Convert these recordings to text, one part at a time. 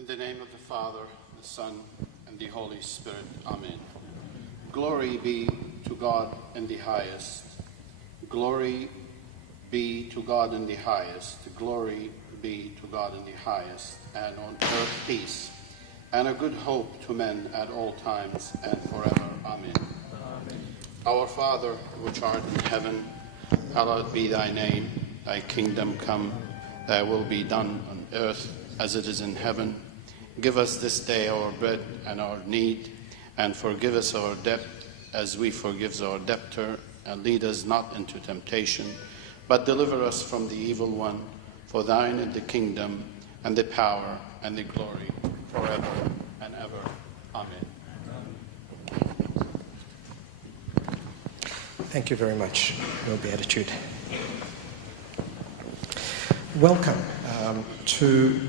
In the name of the Father, the Son, and the Holy Spirit. Amen. Glory be to God in the highest. Glory be to God in the highest. Glory be to God in the highest. And on earth peace, and a good hope to men at all times and forever. Amen. Amen. Our Father, which art in heaven, hallowed be thy name. Thy kingdom come, thy will be done on earth as it is in heaven. Give us this day our bread and our need, and forgive us our debt as we forgive our debtor, and lead us not into temptation, but deliver us from the evil one. For thine is the kingdom, and the power, and the glory, forever and ever. Amen. Thank you very much, Your Beatitude. Welcome to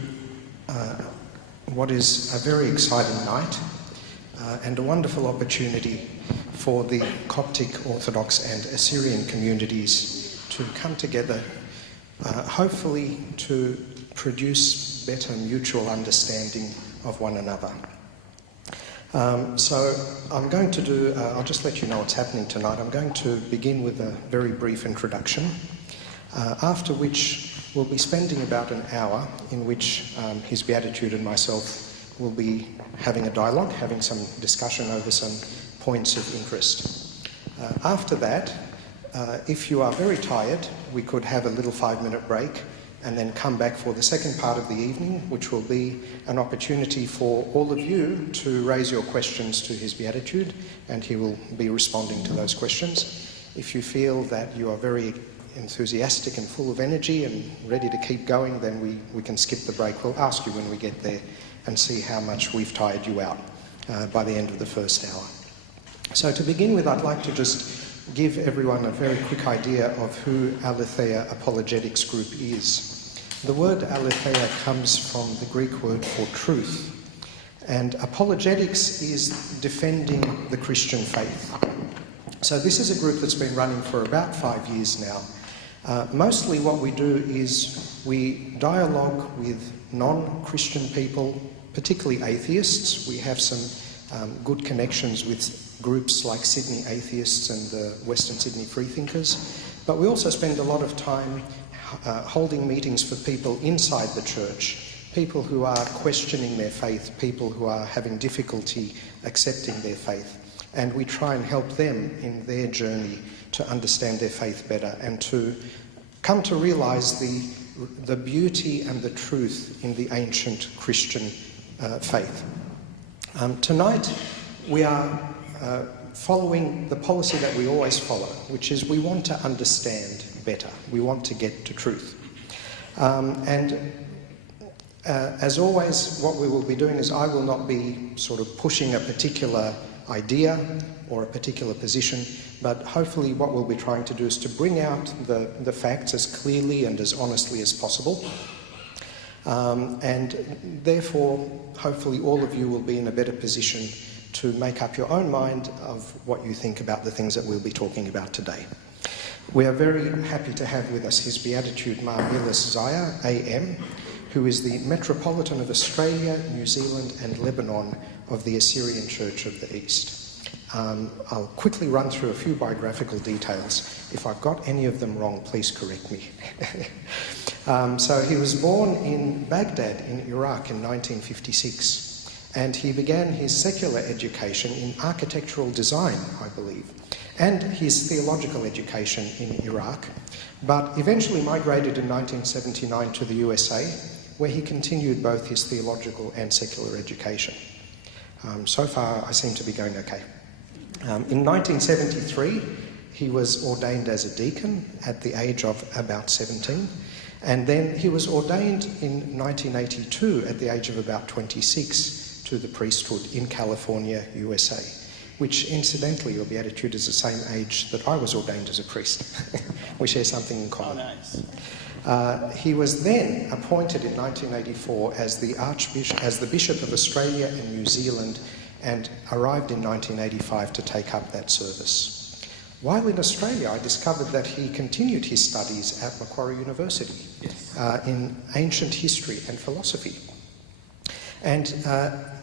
what is a very exciting night and a wonderful opportunity for the Coptic, Orthodox and Assyrian communities to come together, hopefully to produce better mutual understanding of one another. So I'm going to do, I'll just let you know what's happening tonight. I'm going to begin with a very brief introduction, after which we'll be spending about an hour in which His Beatitude and myself will be having a dialogue, having some discussion over some points of interest. After that, if you are very tired, we could have a little 5-minute break and then come back for the second part of the evening, which will be an opportunity for all of you to raise your questions to His Beatitude, and he will be responding to those questions. If you feel that you are very enthusiastic and full of energy and ready to keep going, then we can skip the break. We'll ask you when we get there and see how much we've tired you out by the end of the first hour. So to begin with, I'd like to just give everyone a very quick idea of who Aletheia Apologetics Group is. The word Aletheia comes from the Greek word for truth, and apologetics is defending the Christian faith. So this is a group that's been running for about 5 years now. Mostly what we do is we dialogue with non-Christian people, particularly atheists. We have some good connections with groups like Sydney Atheists and the Western Sydney Freethinkers. But we also spend a lot of time holding meetings for people inside the church, people who are questioning their faith, people who are having difficulty accepting their faith. And we try and help them in their journey to understand their faith better and to come to realise the beauty and the truth in the ancient Christian faith. Tonight we are following the policy that we always follow, which is we want to understand better. We want to get to truth. As always, what we will be doing is I will not be sort of pushing a particular idea or a particular position, but hopefully what we'll be trying to do is to bring out the facts as clearly and as honestly as possible. And therefore, hopefully all of you will be in a better position to make up your own mind of what you think about the things that we'll be talking about today. We are very happy to have with us His Beatitude Mar Meelis Zaia, AM, who is the Metropolitan of Australia, New Zealand and Lebanon of the Assyrian Church of the East. I'll quickly run through a few biographical details. If I've got any of them wrong, please correct me. So he was born in Baghdad in Iraq in 1956, and he began his secular education in architectural design, I believe, and his theological education in Iraq, but eventually migrated in 1979 to the USA, where he continued both his theological and secular education. So far, I seem to be going okay. In 1973, he was ordained as a deacon at the age of about 17, and then he was ordained in 1982 at the age of about 26 to the priesthood in California, USA, which incidentally, Your Beatitude, is the same age that I was ordained as a priest. We share something in common. Oh, nice. He was then appointed in 1984 as the Bishop of Australia and New Zealand, and arrived in 1985 to take up that service. While in Australia, I discovered that he continued his studies at Macquarie University in ancient history and philosophy. And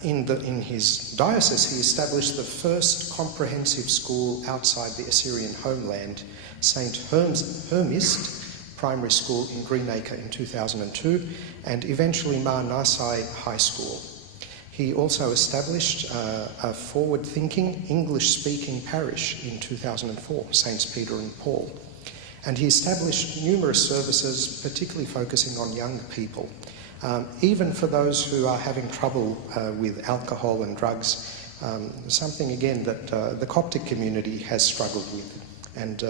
in his diocese, he established the first comprehensive school outside the Assyrian homeland, St. Hermist Primary School in Greenacre in 2002, and eventually Mar Meelis High School. He also established a forward-thinking, English-speaking parish in 2004, Saints Peter and Paul. And he established numerous services, particularly focusing on young people, even for those who are having trouble with alcohol and drugs, something again that the Coptic community has struggled with. And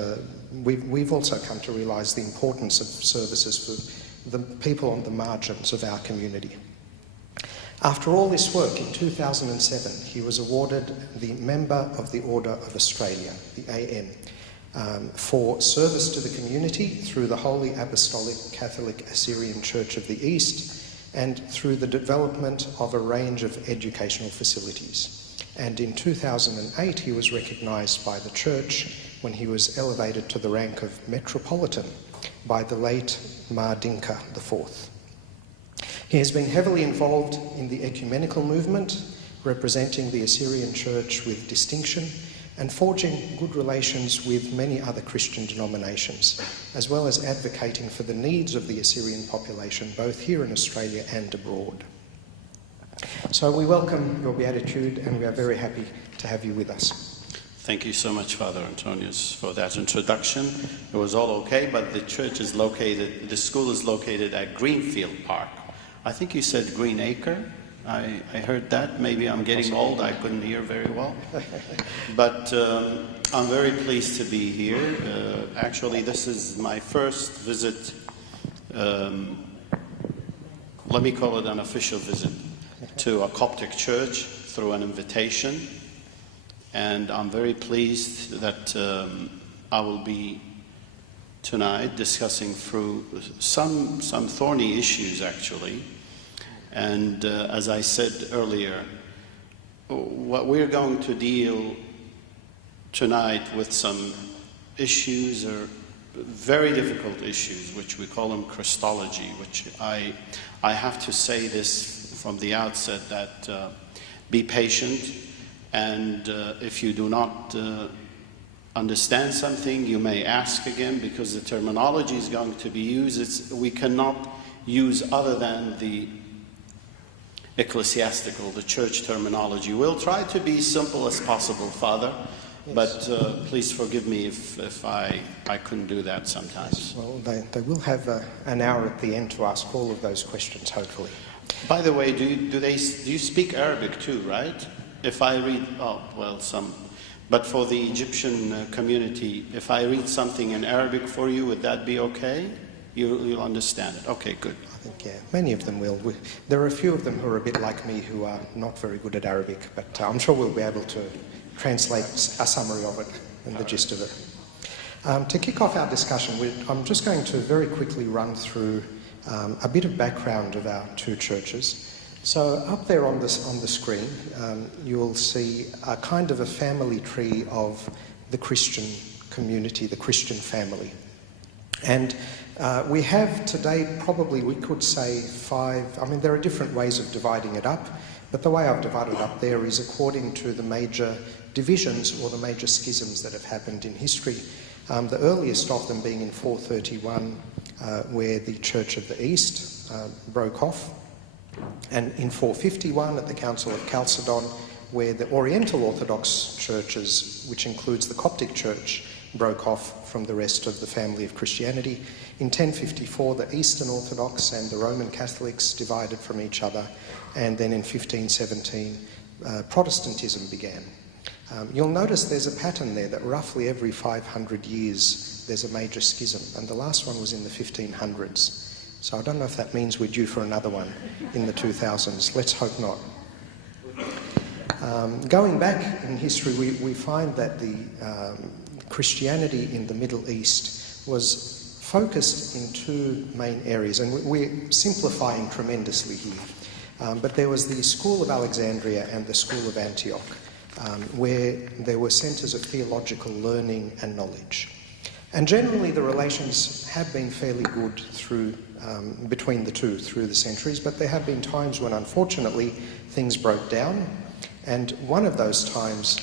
we've also come to realise the importance of services for the people on the margins of our community. After all this work, in 2007, he was awarded the Member of the Order of Australia, the AN, for service to the community through the Holy Apostolic Catholic Assyrian Church of the East and through the development of a range of educational facilities. And in 2008, he was recognised by the Church when he was elevated to the rank of Metropolitan by the late Mar Dinka IV. He has been heavily involved in the ecumenical movement, representing the Assyrian Church with distinction and forging good relations with many other Christian denominations, as well as advocating for the needs of the Assyrian population, both here in Australia and abroad. So we welcome your Beatitude, and we are very happy to have you with us. Thank you so much, Father Antonius, for that introduction. It was all okay, but the school is located at Greenfield Park. I think you said Greenacre. I heard that. Maybe I'm getting old. I couldn't hear very well. But I'm very pleased to be here. Actually, this is my first visit. Let me call it an official visit to a Coptic church through an invitation. And I'm very pleased that I will be tonight discussing through some thorny issues, actually. And as I said earlier, what we're going to deal tonight with some issues are very difficult issues, which we call them Christology, which I have to say this from the outset that be patient, and if you do not understand something, you may ask again, because the terminology is going to be used. We cannot use other than the ecclesiastical, the church terminology. We'll try to be simple as possible, Father, yes. But please forgive me if I couldn't do that sometimes. Well, they will have an hour at the end to ask all of those questions, hopefully. By the way, do you speak Arabic too, right? If I read, but for the Egyptian community, if I read something in Arabic for you, would that be okay? You'll understand it. Okay, good. I think, yeah, many of them will. There are a few of them who are a bit like me who are not very good at Arabic, but I'm sure we'll be able to translate a summary of it and the gist of it. To kick off our discussion, I'm just going to very quickly run through a bit of background of our two churches. So up there on the screen, you'll see a kind of a family tree of the Christian community, the Christian family. And we have today, probably we could say 5, there are different ways of dividing it up, but the way I've divided it up there is according to the major divisions or the major schisms that have happened in history. The earliest of them being in 431, where the Church of the East broke off, and in 451 at the Council of Chalcedon, where the Oriental Orthodox churches, which includes the Coptic Church, broke off from the rest of the family of Christianity. In 1054, the Eastern Orthodox and the Roman Catholics divided from each other, and then in 1517, Protestantism began. You'll notice there's a pattern there that roughly every 500 years there's a major schism, and the last one was in the 1500s. So I don't know if that means we're due for another one in the 2000s. Let's hope not. Going back in history, we find that the Christianity in the Middle East was focused in 2 main areas, and we're simplifying tremendously here. But there was the School of Alexandria and the School of Antioch, where there were centres of theological learning and knowledge. And generally the relations have been fairly good through between the two through the centuries, but there have been times when unfortunately things broke down, and one of those times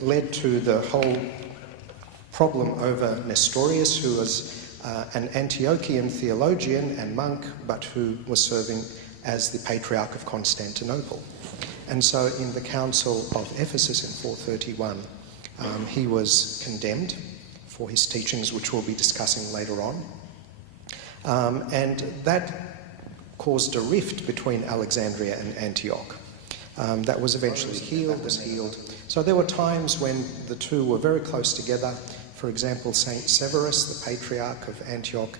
led to the whole problem over Nestorius, who was an Antiochian theologian and monk, but who was serving as the Patriarch of Constantinople. And so in the Council of Ephesus in 431, he was condemned for his teachings, which we'll be discussing later on. And that caused a rift between Alexandria and Antioch. That was eventually healed. So there were times when the two were very close together. For example, Saint Severus, the Patriarch of Antioch,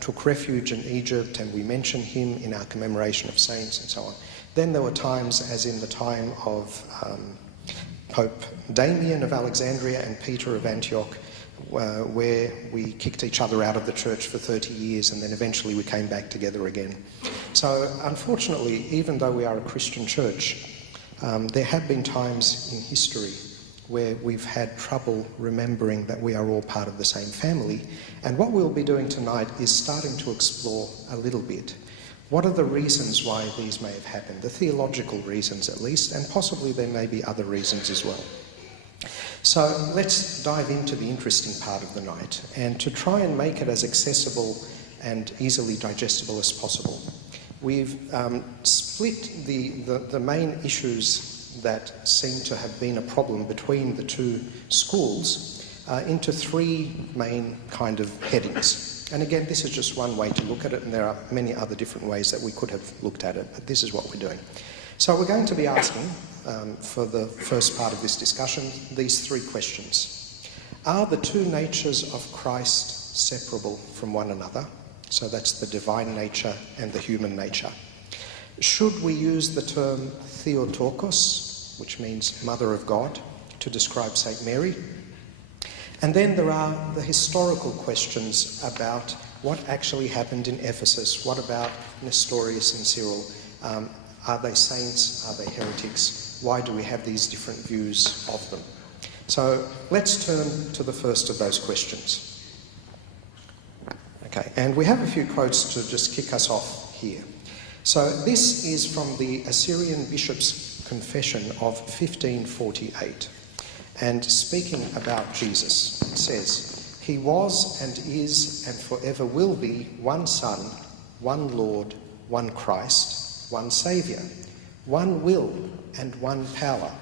took refuge in Egypt, and we mention him in our commemoration of saints and so on. Then there were times, as in the time of Pope Damien of Alexandria and Peter of Antioch, where we kicked each other out of the church for 30 years, and then eventually we came back together again. So unfortunately, even though we are a Christian church, there have been times in history where we've had trouble remembering that we are all part of the same family. And what we'll be doing tonight is starting to explore a little bit. What are the reasons why these may have happened? The theological reasons at least, and possibly there may be other reasons as well. So let's dive into the interesting part of the night, and to try and make it as accessible and easily digestible as possible, we've split the main issues that seem to have been a problem between the two schools into three main kind of headings. And again, this is just one way to look at it, and there are many other different ways that we could have looked at it, but this is what we're doing. So we're going to be asking, for the first part of this discussion, these three questions. Are the two natures of Christ separable from one another? So that's the divine nature and the human nature. Should we use the term Theotokos, which means Mother of God, to describe St. Mary? And then there are the historical questions about what actually happened in Ephesus. What about Nestorius and Cyril? Are they saints? Are they heretics? Why do we have these different views of them? So let's turn to the first of those questions. Okay, and we have a few quotes to just kick us off here. So this is from the Assyrian Bishop's Confession of 1548. And speaking about Jesus, it says, "He was and is and forever will be one Son, one Lord, one Christ, one Saviour, one will and one power.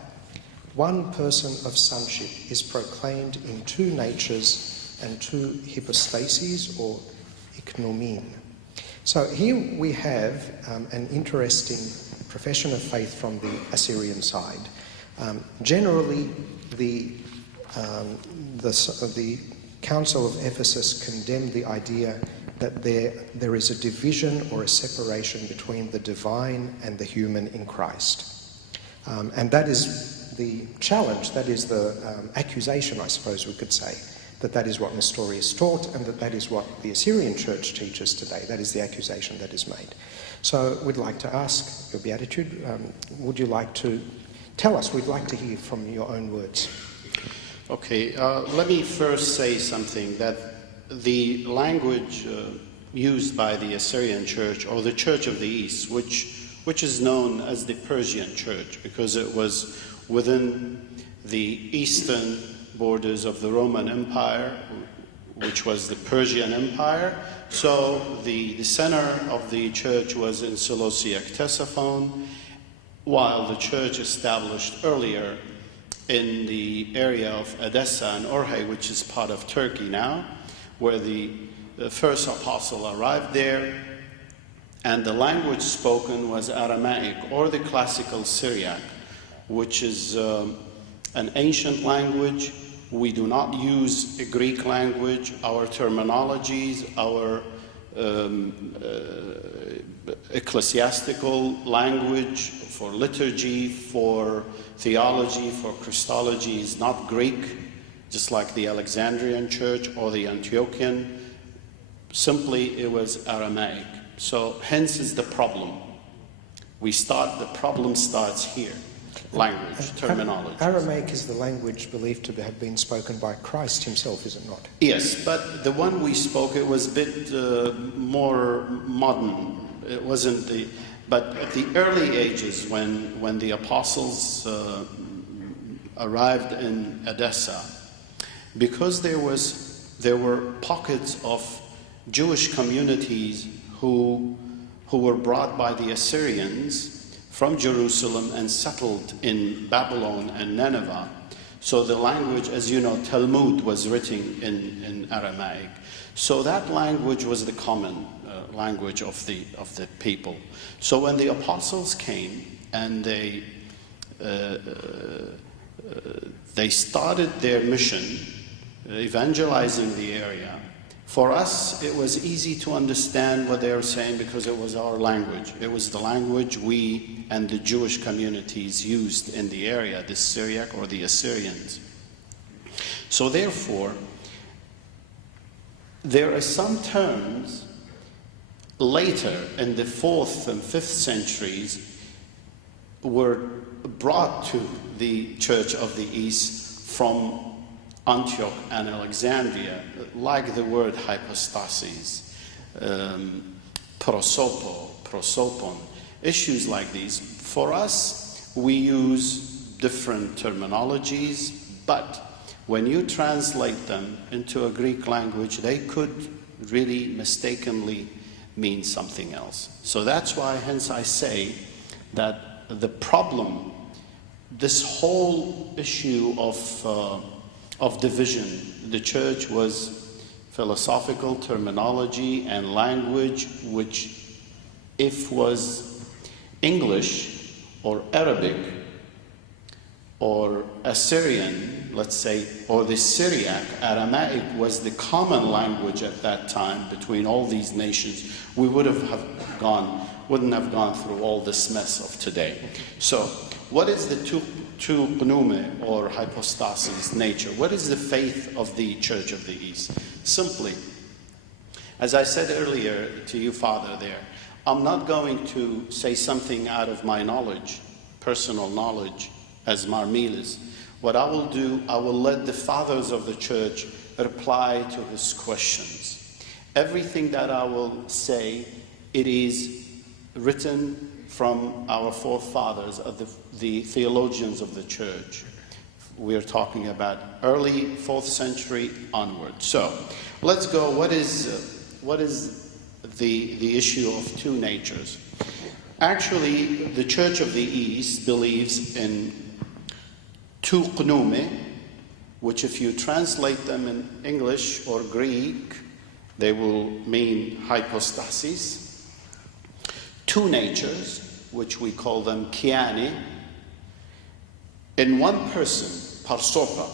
One person of sonship is proclaimed in two natures and two hypostases," or iknomene. So here we have an interesting profession of faith from the Assyrian side. Generally, the Council of Ephesus condemned the idea that there is a division or a separation between the divine and the human in Christ. And that is the challenge, that is the accusation, I suppose we could say, that is what Nestorius taught, and that is what the Assyrian Church teaches today. That is the accusation that is made. So we'd like to ask, Your Beatitude, would you like to tell us? We'd like to hear from your own words. Okay, let me first say something, that the language used by the Assyrian Church, or the Church of the East, which is known as the Persian Church, because it was within the eastern borders of the Roman Empire, which was the Persian Empire. So the center of the church was in Seleucia Ctesiphon, while the church established earlier in the area of Edessa and Orhe, which is part of Turkey now, where the first apostle arrived there, and the language spoken was Aramaic, or the classical Syriac, which is an ancient language. We do not use a Greek language. Our terminologies, our ecclesiastical language for liturgy, for theology, for Christology is not Greek, just like the Alexandrian Church or the Antiochian. Simply, it was Aramaic. So hence is the problem. The problem starts here. language, terminology. Aramaic is the language believed to have been spoken by Christ himself, is it not? Yes, but the one we spoke, it was a bit more modern. It wasn't the... But at the early ages, when the apostles arrived in Edessa, because there were pockets of Jewish communities who were brought by the Assyrians from Jerusalem and settled in Babylon and Nineveh. So the language, as you know, Talmud was written in Aramaic. So that language was the common language of the people. So when the apostles came and they started their mission, evangelizing the area, for us it was easy to understand what they were saying because it was our language. It was the language we and the Jewish communities used in the area, the Syriac or the Assyrians. So therefore, there are some terms later in the 4th and 5th centuries were brought to the Church of the East from Antioch and Alexandria, like the word hypostasis, prosopon, issues like these. For us, we use different terminologies, but when you translate them into a Greek language, they could really mistakenly mean something else. So that's why, hence I say that the problem, this whole issue of division, the church was philosophical terminology and language, which if was English or Arabic or Assyrian, let's say, or the Syriac, Aramaic was the common language at that time between all these nations, we wouldn't have gone through all this mess of today. So, what is the two pneume or hypostasis nature? What is the faith of the Church of the East? Simply, as I said earlier to you, Father, there, I'm not going to say something out of my knowledge, personal knowledge, as Mar Meelis. What I will do, I will let the fathers of the church reply to his questions. Everything that I will say, it is written from our forefathers, the theologians of the church. We're talking about early 4th century onward. So, let's go. What is the issue of two natures? Actually, the Church of the East believes in two pneume, which if you translate them in English or Greek, they will mean hypostasis. Two natures, which we call them kiani, in one person, parsopa,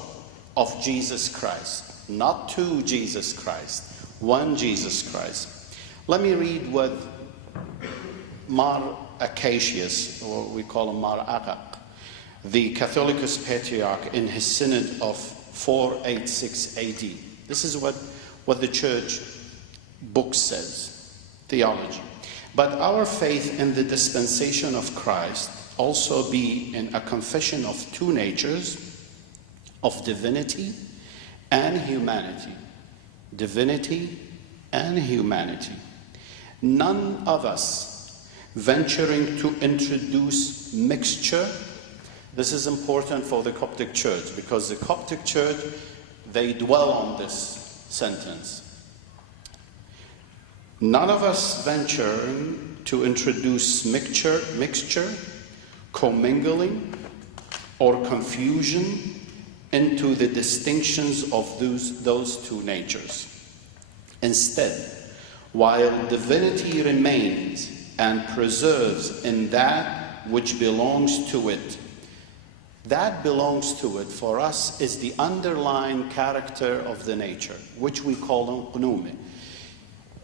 of Jesus Christ. Not two Jesus Christ, one Jesus Christ. Let me read what Mar Acacius, or we call him Mar Akak, the Catholicus Patriarch, in his synod of 486 AD. This is what the church book says, theology. But our faith in the dispensation of Christ also be in a confession of two natures, of divinity and humanity. Divinity and humanity. None of us venturing to introduce mixture. This is important for the Coptic Church, because the Coptic Church, they dwell on this sentence. None of us venturing to introduce mixture, commingling, or confusion into the distinctions of those two natures. Instead, while divinity remains and preserves in that which belongs to it, that belongs to it for us is the underlying character of the nature, which we call pneume.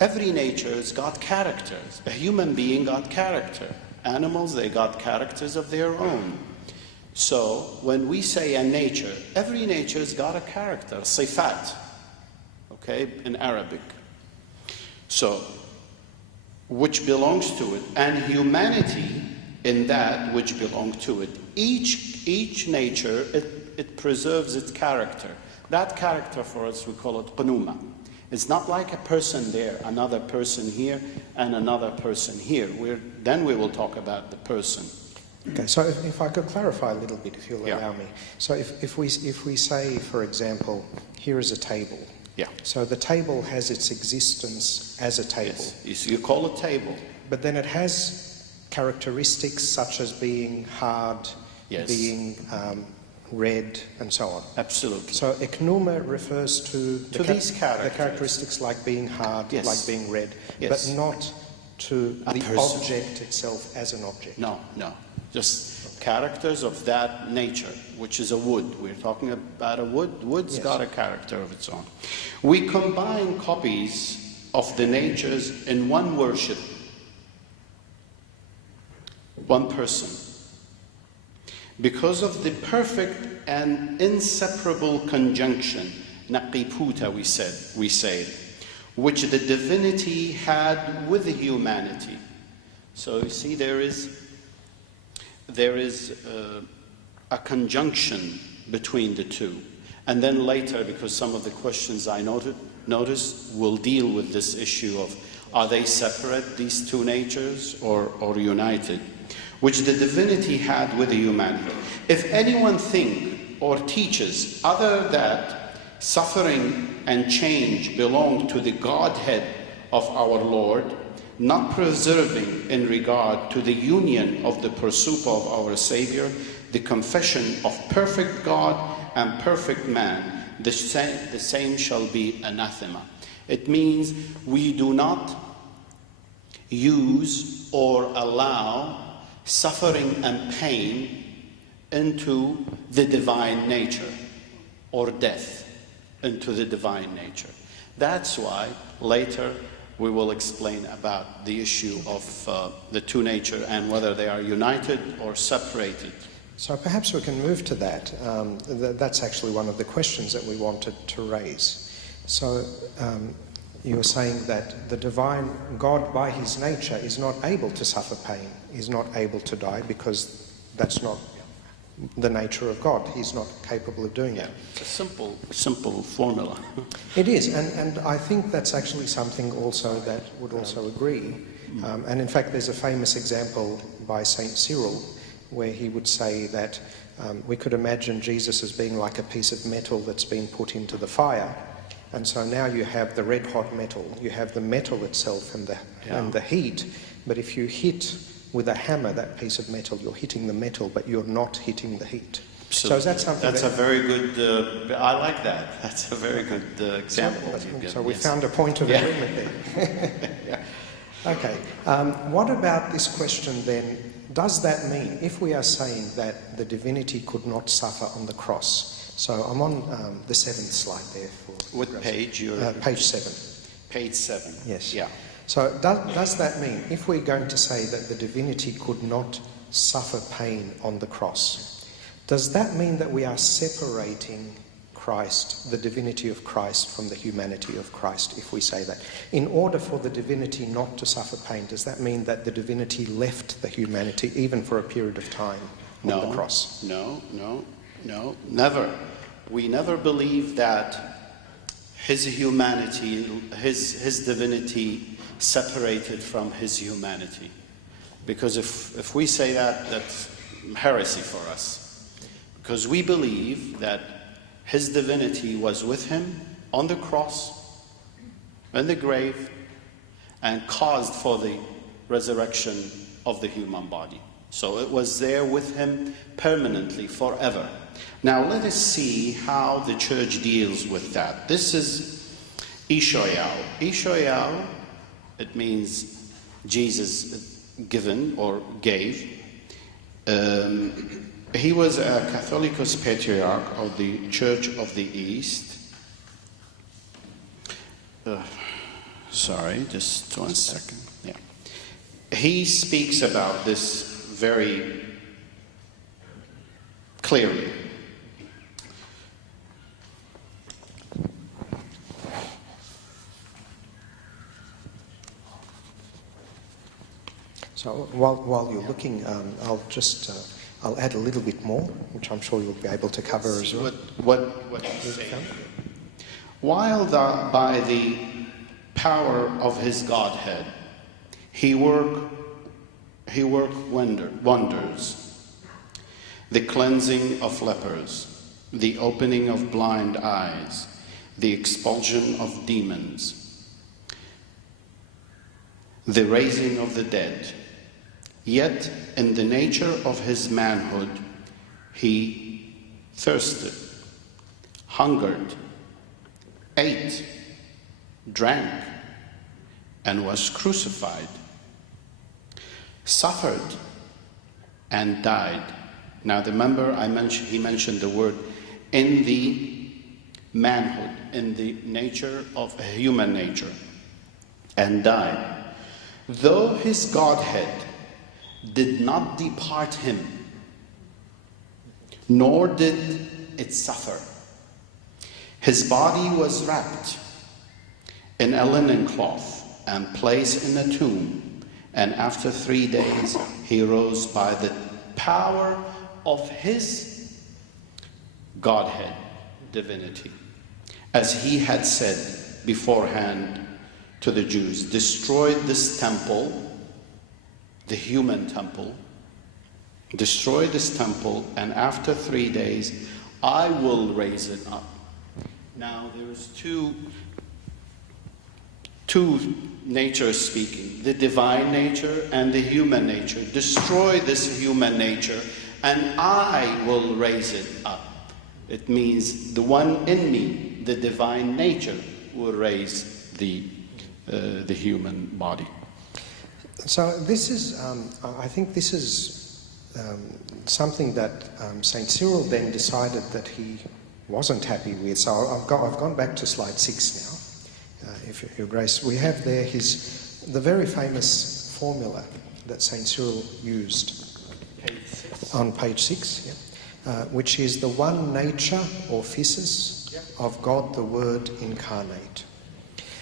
Every nature has got characters. A human being got character. Animals, they got characters of their own. So when we say a nature, every nature has got a character, sifat, okay, in Arabic. So, which belongs to it. And humanity in that which belong to it. Each nature, it preserves its character. That character for us, we call it pneuma. It's not like a person there, another person here, and another person here. Then we will talk about the person. Okay, so if I could clarify a little bit, if you'll allow me. So if we say, for example, here is a table. Yeah. So the table has its existence as a table. Yes, you call it table. But then it has characteristics such as being hard, being red, and so on. Absolutely. So eknouma refers to these characters. The characteristics like being hard, like being red, but not to the person. Object itself as an object. No. Just characters of that nature, which is a wood. We're talking about a wood. Wood's got a character of its own. We combine copies of the natures in one worship, one person. Because of the perfect and inseparable conjunction, naqiputa we say, which the divinity had with the humanity. So you see, there is a conjunction between the two. And then later, because some of the questions I noticed will deal with this issue of, are they separate, these two natures, or united? Which the divinity had with the humanity. If anyone think or teaches other that suffering and change belong to the Godhead of our Lord, not preserving in regard to the union of the prosupa of our Savior, the confession of perfect God and perfect man, the same shall be anathema. It means we do not use or allow suffering and pain into the divine nature, or death into the divine nature. That's why later we will explain about the issue of the two nature and whether they are united or separated. So perhaps we can move to that. That's actually one of the questions that we wanted to raise. So you were saying that the divine God, by his nature, is not able to suffer pain, is not able to die, because that's not the nature of God. He's not capable of doing that. It's a simple formula. It is, and I think that's actually something also that would also agree. And in fact, there's a famous example by Saint Cyril where he would say that we could imagine Jesus as being like a piece of metal that's been put into the fire. And so now you have the red hot metal, you have the metal itself and the heat, but if you hit with a hammer that piece of metal, you're hitting the metal, but you're not hitting the heat. So is that something that's a very good, I like that. That's a very good example. So we found a point of agreement there. Okay. What about this question then? Does that mean, if we are saying that the divinity could not suffer on the cross, so I'm on the 7th slide there. What page? Page 7. Page 7. Yes. Yeah. So does that mean, if we're going to say that the divinity could not suffer pain on the cross, does that mean that we are separating Christ, the divinity of Christ, from the humanity of Christ, if we say that? In order for the divinity not to suffer pain, does that mean that the divinity left the humanity even for a period of time on the cross? No, never. We never believe that his humanity, his divinity separated from his humanity. Because if we say that, that's heresy for us. Because we believe that his divinity was with him on the cross, in the grave, and caused for the resurrection of the human body. So it was there with him permanently, forever. Now let us see how the church deals with that. This is Ishoyao. Ishoyao, it means Jesus given or gave. He was a Catholicos Patriarch of the Church of the East. Sorry, just 1 second. Yeah. He speaks about this very clearly. So while you're looking, I'll add a little bit more, which I'm sure you'll be able to cover as well. What he's saying. While by the power of his Godhead, he worked wonders, the cleansing of lepers, the opening of blind eyes, the expulsion of demons, the raising of the dead. Yet in the nature of his manhood, he thirsted, hungered, ate, drank, and was crucified, suffered, and died. Now remember, he mentioned the word in the manhood, in the nature of human nature, and died. Though his Godhead did not depart him, nor did it suffer. His body was wrapped in a linen cloth and placed in a tomb, and after 3 days he rose by the power of his Godhead, divinity, as he had said beforehand to the Jews, destroy this temple, the human temple, destroy this temple, and after 3 days I will raise it up. Now there's two natures speaking, the divine nature and the human nature. Destroy this human nature and I will raise it up. It means the one in me, the divine nature, will raise the human body. So this is, I think this is something that St. Cyril then decided that he wasn't happy with. So I've gone back to slide 6 now, if Your Grace. We have there the very famous formula that St. Cyril used on page 6, which is the one nature or physis of God the Word incarnate.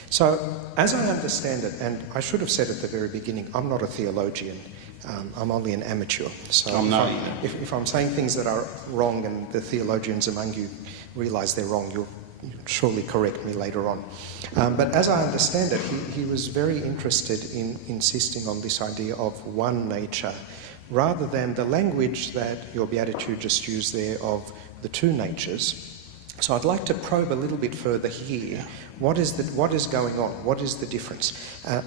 So, as I understand it, and I should have said at the very beginning, I'm not a theologian, I'm only an amateur. So I'm not either. If I'm saying things that are wrong and the theologians among you realise they're wrong, you'll surely correct me later on. But as I understand it, he was very interested in insisting on this idea of one nature, rather than the language that your Beatitude just used there of the two natures. So I'd like to probe a little bit further here. What is going on? What is the difference?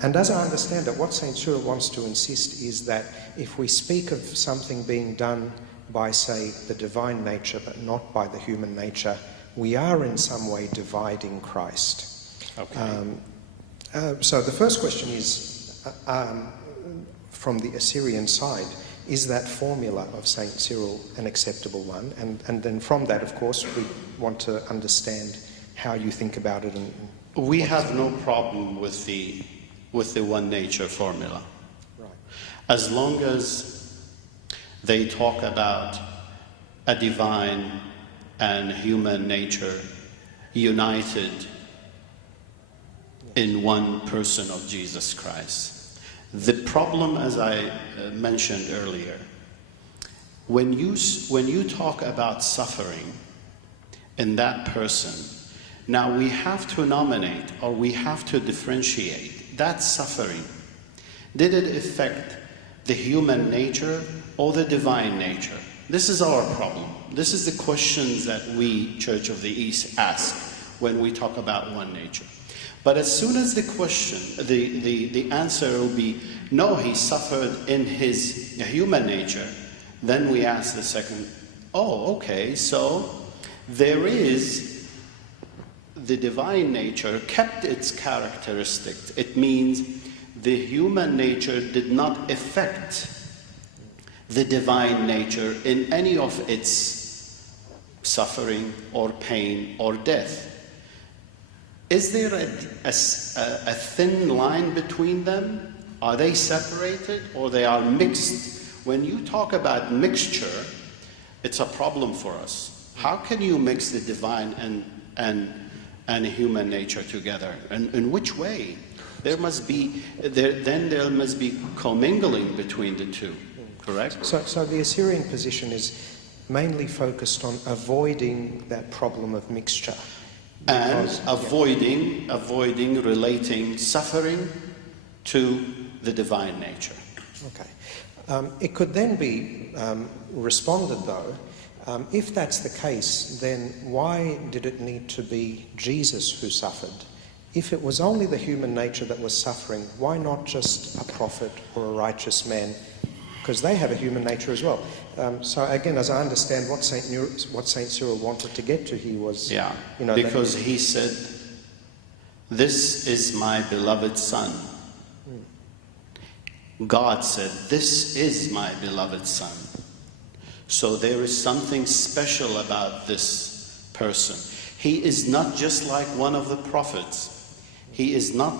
And as I understand it, what St. Cyril wants to insist is that if we speak of something being done by, say, the divine nature, but not by the human nature, we are in some way dividing Christ. Okay. So the first question is, from the Assyrian side, is that formula of St. Cyril an acceptable one? And then from that, of course, we want to understand how you think about it. And we have no problem with the one nature formula. Right. As long as they talk about a divine and human nature united in one person of Jesus Christ. The problem, as I mentioned earlier, when you talk about suffering in that person, now we have to nominate, or we have to differentiate that suffering. Did it affect the human nature or the divine nature? This is our problem. This is the questions that we, Church of the East, ask when we talk about one nature. But as soon as the question, the answer will be, no, he suffered in his human nature, then we ask the second, oh, okay, so there is the divine nature kept its characteristics. It means the human nature did not affect the divine nature in any of its suffering or pain or death. Is there a thin line between them? Are they separated or they are mixed? When you talk about mixture, it's a problem for us. How can you mix the divine and human nature together? And in which way? There must be commingling between the two, correct? So the Assyrian position is mainly focused on avoiding that problem of mixture. And avoiding relating suffering to the divine nature. Okay. It could then be responded, though, if that's the case, then why did it need to be Jesus who suffered? If it was only the human nature that was suffering, why not just a prophet or a righteous man? Because they have a human nature as well. So again, as I understand what Saint Cyril wanted to get to, he was... because he said, "This is my beloved son." God said, "This is my beloved son." So there is something special about this person. He is not just like one of the prophets. He is not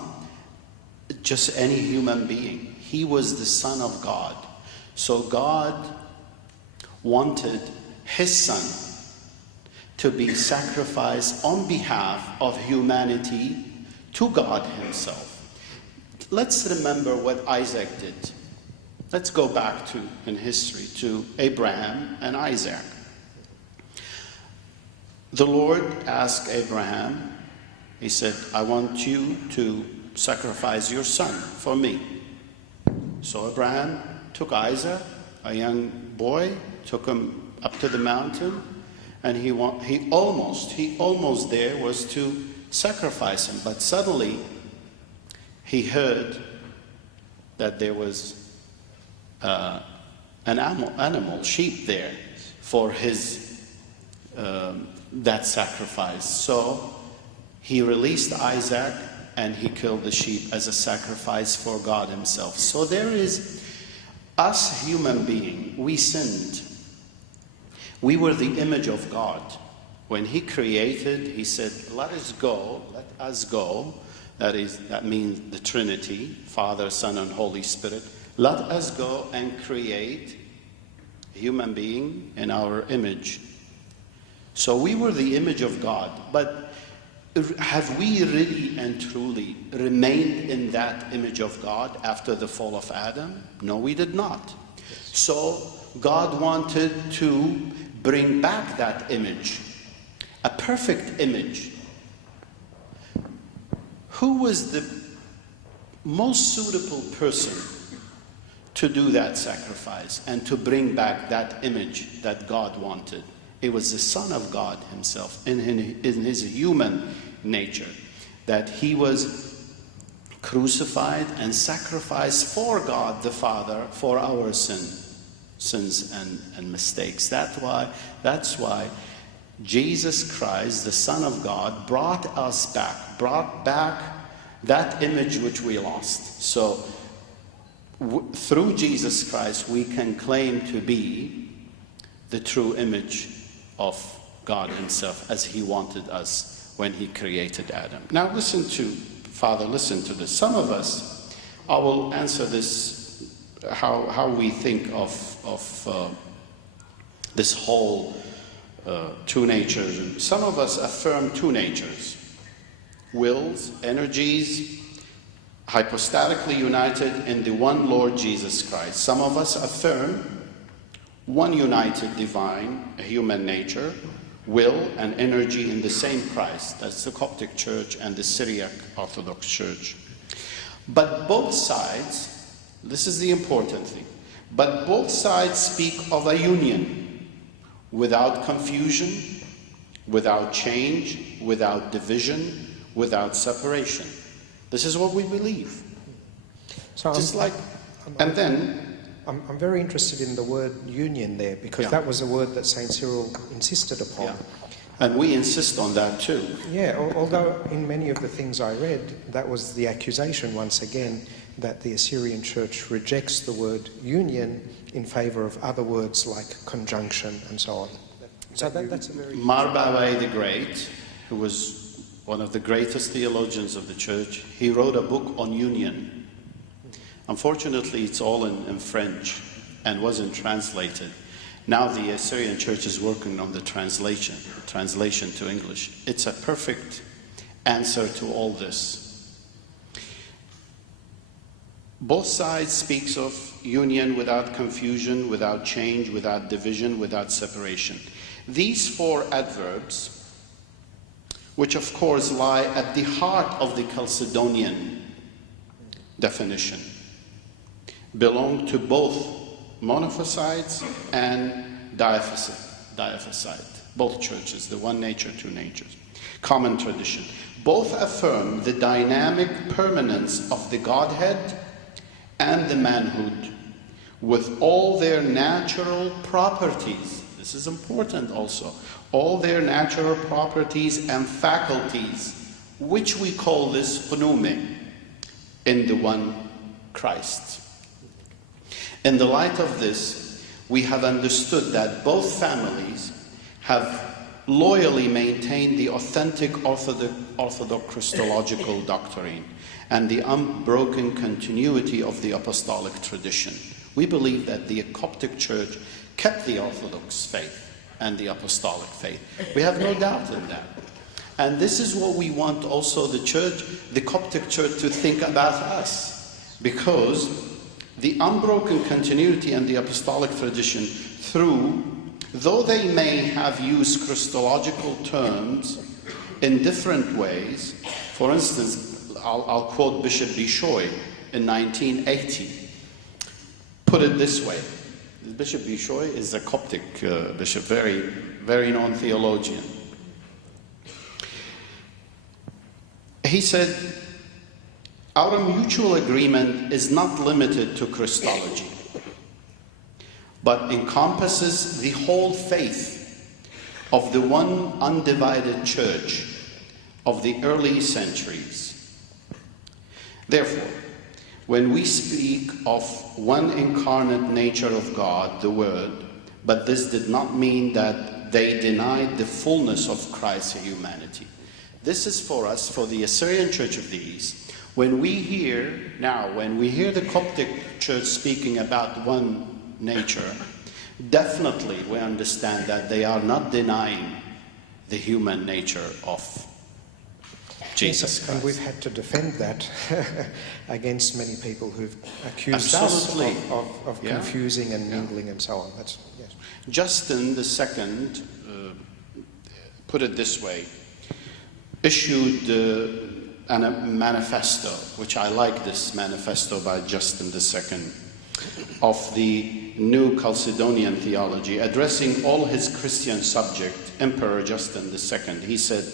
just any human being. He was the Son of God. So God wanted his son to be sacrificed on behalf of humanity to God himself. Let's remember what Isaac did. Let's go back in history to Abraham and Isaac. The Lord asked Abraham, he said, "I want you to sacrifice your son for me." So Abraham took Isaac, a young boy, took him up to the mountain, and he almost there was to sacrifice him. But suddenly he heard that there was an animal, sheep there for his that sacrifice. So he released Isaac and he killed the sheep as a sacrifice for God himself. So there is us human being, we sinned. We were the image of God. When he created, he said, let us go. That means the Trinity, Father, Son, and Holy Spirit. Let us go and create a human being in our image. So we were the image of God. But have we really and truly remained in that image of God after the fall of Adam? No, we did not. So God wanted to bring back that image, a perfect image. Who was the most suitable person to do that sacrifice and to bring back that image that God wanted? It was the Son of God himself in his human nature, that he was crucified and sacrificed for God the Father for our sins and mistakes. That's why Jesus Christ, the Son of God, brought back that image which we lost. So through Jesus Christ we can claim to be the true image of God himself as he wanted us when he created Adam. Now listen to this. Some of us, I will answer this, how we think of this whole two natures. Some of us affirm two natures, wills, energies, hypostatically united in the one Lord Jesus Christ. Some of us affirm one united divine, a human nature, will and energy in the same Christ. That's the Coptic Church and the Syriac Orthodox Church. But both sides, this is the important thing, but both sides speak of a union without confusion, without change, without division, without separation. This is what we believe. So I'm very interested in the word union there, because that was a word that St. Cyril insisted upon. Yeah. And we insist on that too. Yeah, although in many of the things I read, that was the accusation once again, that the Assyrian Church rejects the word union in favour of other words like conjunction and so on. So that's a very... Mar Meelis the Great, who was one of the greatest theologians of the church, he wrote a book on union. Unfortunately, it's all in French and wasn't translated. Now the Assyrian Church is working on the translation to English. It's a perfect answer to all this. Both sides speaks of union without confusion, without change, without division, without separation. These four adverbs, which of course lie at the heart of the Chalcedonian definition, belong to both monophysites and diaphysite, both churches, the one nature, two natures. Common tradition. Both affirm the dynamic permanence of the Godhead and the manhood with all their natural properties. This is important also. All their natural properties and faculties, which we call this pneume, in the one Christ. In the light of this, we have understood that both families have loyally maintained the authentic Orthodox Christological doctrine and the unbroken continuity of the apostolic tradition. We believe that the Coptic Church kept the Orthodox faith and the apostolic faith. We have no doubt in that. And this is what we want also the church, the Coptic Church, to think about us. Because the unbroken continuity and the apostolic tradition though they may have used Christological terms in different ways. For instance, I'll quote Bishop Bishoy in 1980. Put it this way. Bishop Bishoy is a Coptic bishop, very, very known theologian. He said, our mutual agreement is not limited to Christology, but encompasses the whole faith of the one undivided church of the early centuries. Therefore, when we speak of one incarnate nature of God, the Word, but this did not mean that they denied the fullness of Christ's humanity. This is for us, for the Assyrian Church of the East. When we hear the Coptic Church speaking about one nature, definitely we understand that they are not denying the human nature of Jesus Christ. And we've had to defend that against many people who've accused Absolutely. us of confusing and mingling and so on. That's, yes. Justin II, put it this way, issued a manifesto, which I like this manifesto by Justin II, of the new Chalcedonian theology, addressing all his Christian subject, Emperor Justin II. He said,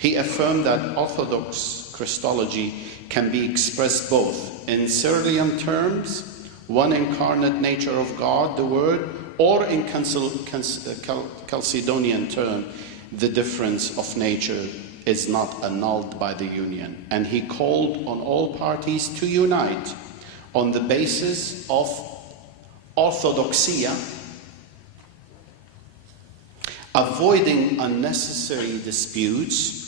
he affirmed that Orthodox Christology can be expressed both in Cyrillian terms, one incarnate nature of God, the Word, or in Chalcedonian term, the difference of nature is not annulled by the union. And he called on all parties to unite on the basis of orthodoxia, avoiding unnecessary disputes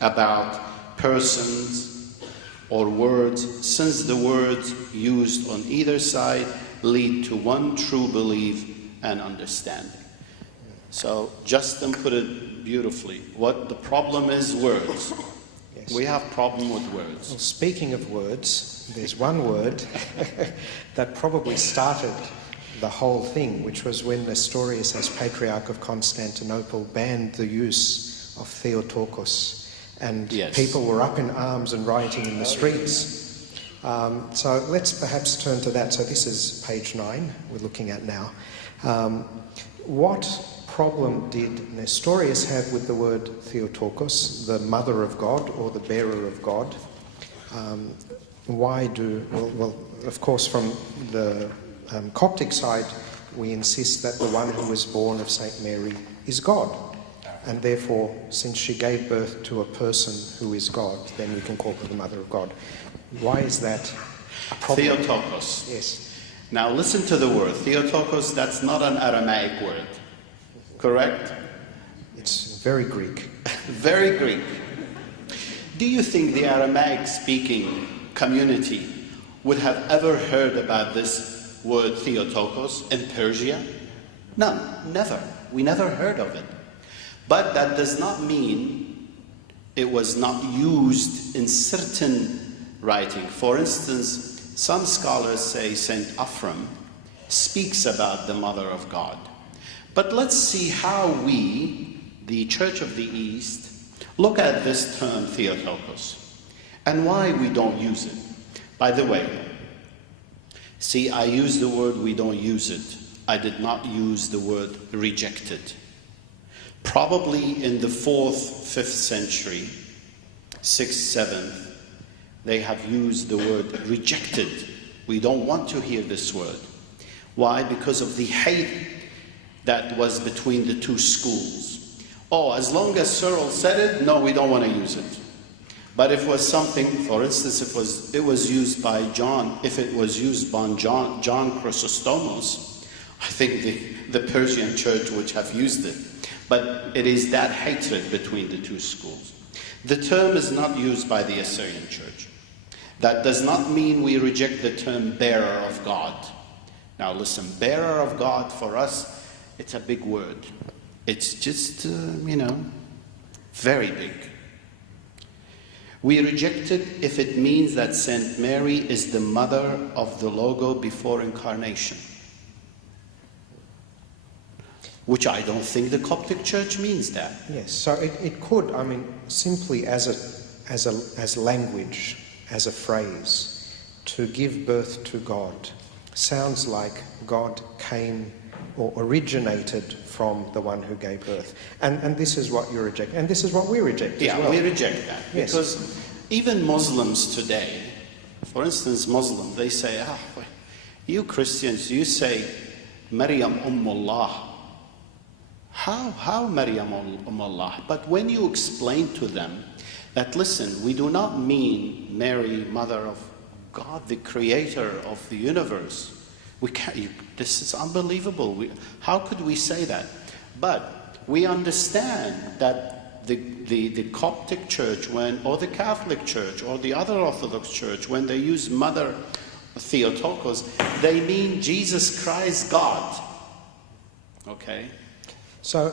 about persons or words, since the words used on either side lead to one true belief and understanding. So Justin put it beautifully. What the problem is, words. Yes. We have problem with words. Well, speaking of words, there's one word that probably started the whole thing, which was when Nestorius, as Patriarch of Constantinople, banned the use of Theotokos. And people were up in arms and rioting in the streets. So let's perhaps turn to that. So this is page 9 we're looking at now. What problem did Nestorius have with the word Theotokos, the mother of God or the bearer of God? Well, of course, from the Coptic side, we insist that the one who was born of Saint Mary is God. And therefore, since she gave birth to a person who is God, then we can call her the mother of God. Why is that a problem? Theotokos. Yes. Now listen to the word. Theotokos, that's not an Aramaic word. Correct? It's very Greek. Very Greek. Do you think the Aramaic-speaking community would have ever heard about this word Theotokos in Persia? None. Never. We never heard of it. But that does not mean it was not used in certain writing. For instance, some scholars say St. Ephraim speaks about the Mother of God. But let's see how we, the Church of the East, look at this term Theotokos and why we don't use it. By the way, see, I use the word we don't use it. I did not use the word rejected. Probably in the 4th, 5th century, 6th, 7th, they have used the word rejected. We don't want to hear this word. Why? Because of the hate that was between the two schools. Oh, as long as Cyril said it, no, we don't want to use it. But if it was something, for instance, it was used by John, if it was used by John Chrysostomos, I think the Persian church would have used it. But it is that hatred between the two schools. The term is not used by the Assyrian Church. That does not mean we reject the term bearer of God. Now listen, bearer of God for us, it's a big word. It's just, very big. We reject it if it means that Saint Mary is the mother of the Logo before incarnation. Which I don't think the Coptic Church means that. Yes, so it could, simply as language, as a phrase, to give birth to God, sounds like God came or originated from the one who gave birth. And this is what you reject, and this is what we reject as well. We reject that. Yes. Because even Muslims today, for instance, Muslims, they say, you Christians, you say, Maryam Ummullah. How Maryam Ummullah? But when you explain to them that, listen, we do not mean Mary, mother of God, the creator of the universe. We can't, this is unbelievable. How could we say that? But we understand that the Coptic Church, or the Catholic Church, or the other Orthodox Church, when they use Mother Theotokos, they mean Jesus Christ, God. Okay? So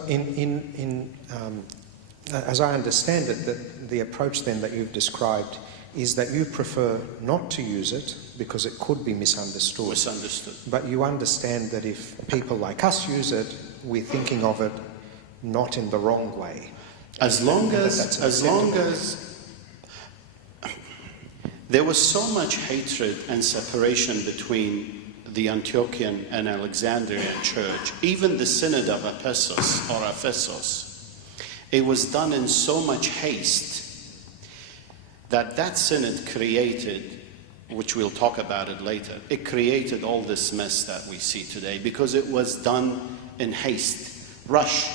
as I understand it, the approach then that you've described is that you prefer not to use it because it could be misunderstood. Misunderstood. But you understand that if people like us use it, we're thinking of it not in the wrong way. As long as there was so much hatred and separation between the Antiochian and Alexandrian Church, even the Synod of Ephesus, it was done in so much haste that synod created, which we'll talk about it later, it created all this mess that we see today because it was done in haste. Rush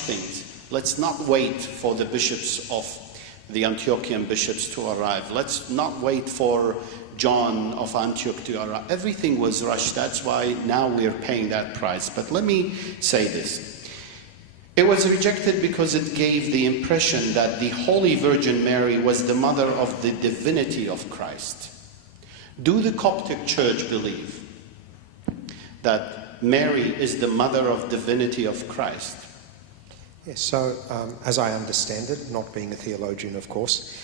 things. Let's not wait for the bishops of the Antiochian bishops to arrive. Let's not wait for John of Antioch to arrive. Everything was rushed. That's why now we're paying that price. But let me say this. It was rejected because it gave the impression that the Holy Virgin Mary was the mother of the divinity of Christ. Do the Coptic Church believe that Mary is the mother of divinity of Christ? Yes, so as I understand it, not being a theologian of course,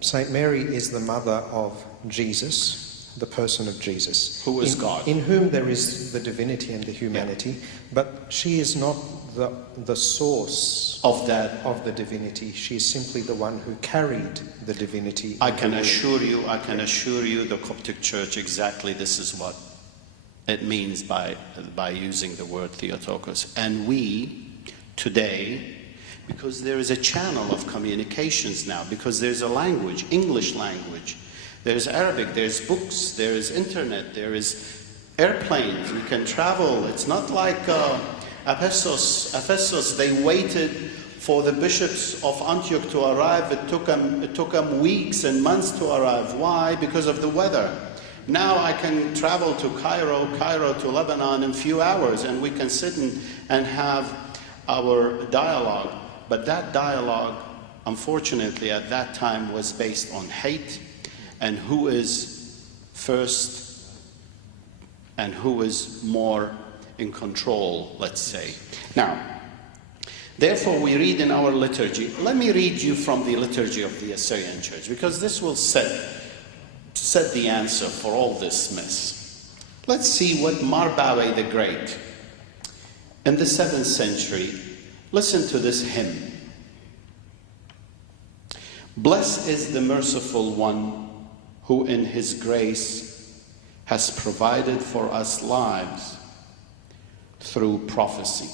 Saint Mary is the mother of Jesus, the person of Jesus. Who is God. In whom there is the divinity and the humanity, but she is not the source of the divinity. She is simply the one who carried the divinity. I can assure you, the Coptic Church, exactly this is what it means by using the word Theotokos. And we, today, because there is a channel of communications now, because there's a language, English language, there's Arabic, there's books, there is internet, there is airplanes, we can travel. It's not like Ephesus, they waited for the bishops of Antioch to arrive. It took them weeks and months to arrive. Why? Because of the weather. Now I can travel to Cairo to Lebanon in a few hours, and we can sit and have our dialogue. But that dialogue, unfortunately, at that time was based on hate and who is first and who is more in control, let's say. Now, therefore, we read in our liturgy. Let me read you from the liturgy of the Assyrian Church, because this will set said the answer for all this mess. Let's see what Mar Meelis the Great, in the 7th century, listen to this hymn. Blessed is the merciful one who in his grace has provided for us lives through prophecy.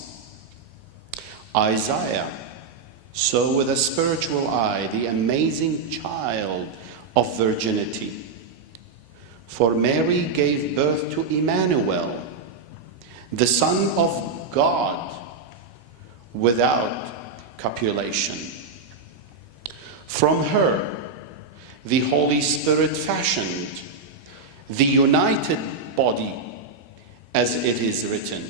Isaiah saw with a spiritual eye the amazing child of virginity. For Mary gave birth to Emmanuel, the Son of God, without copulation. From her, the Holy Spirit fashioned the united body, as it is written.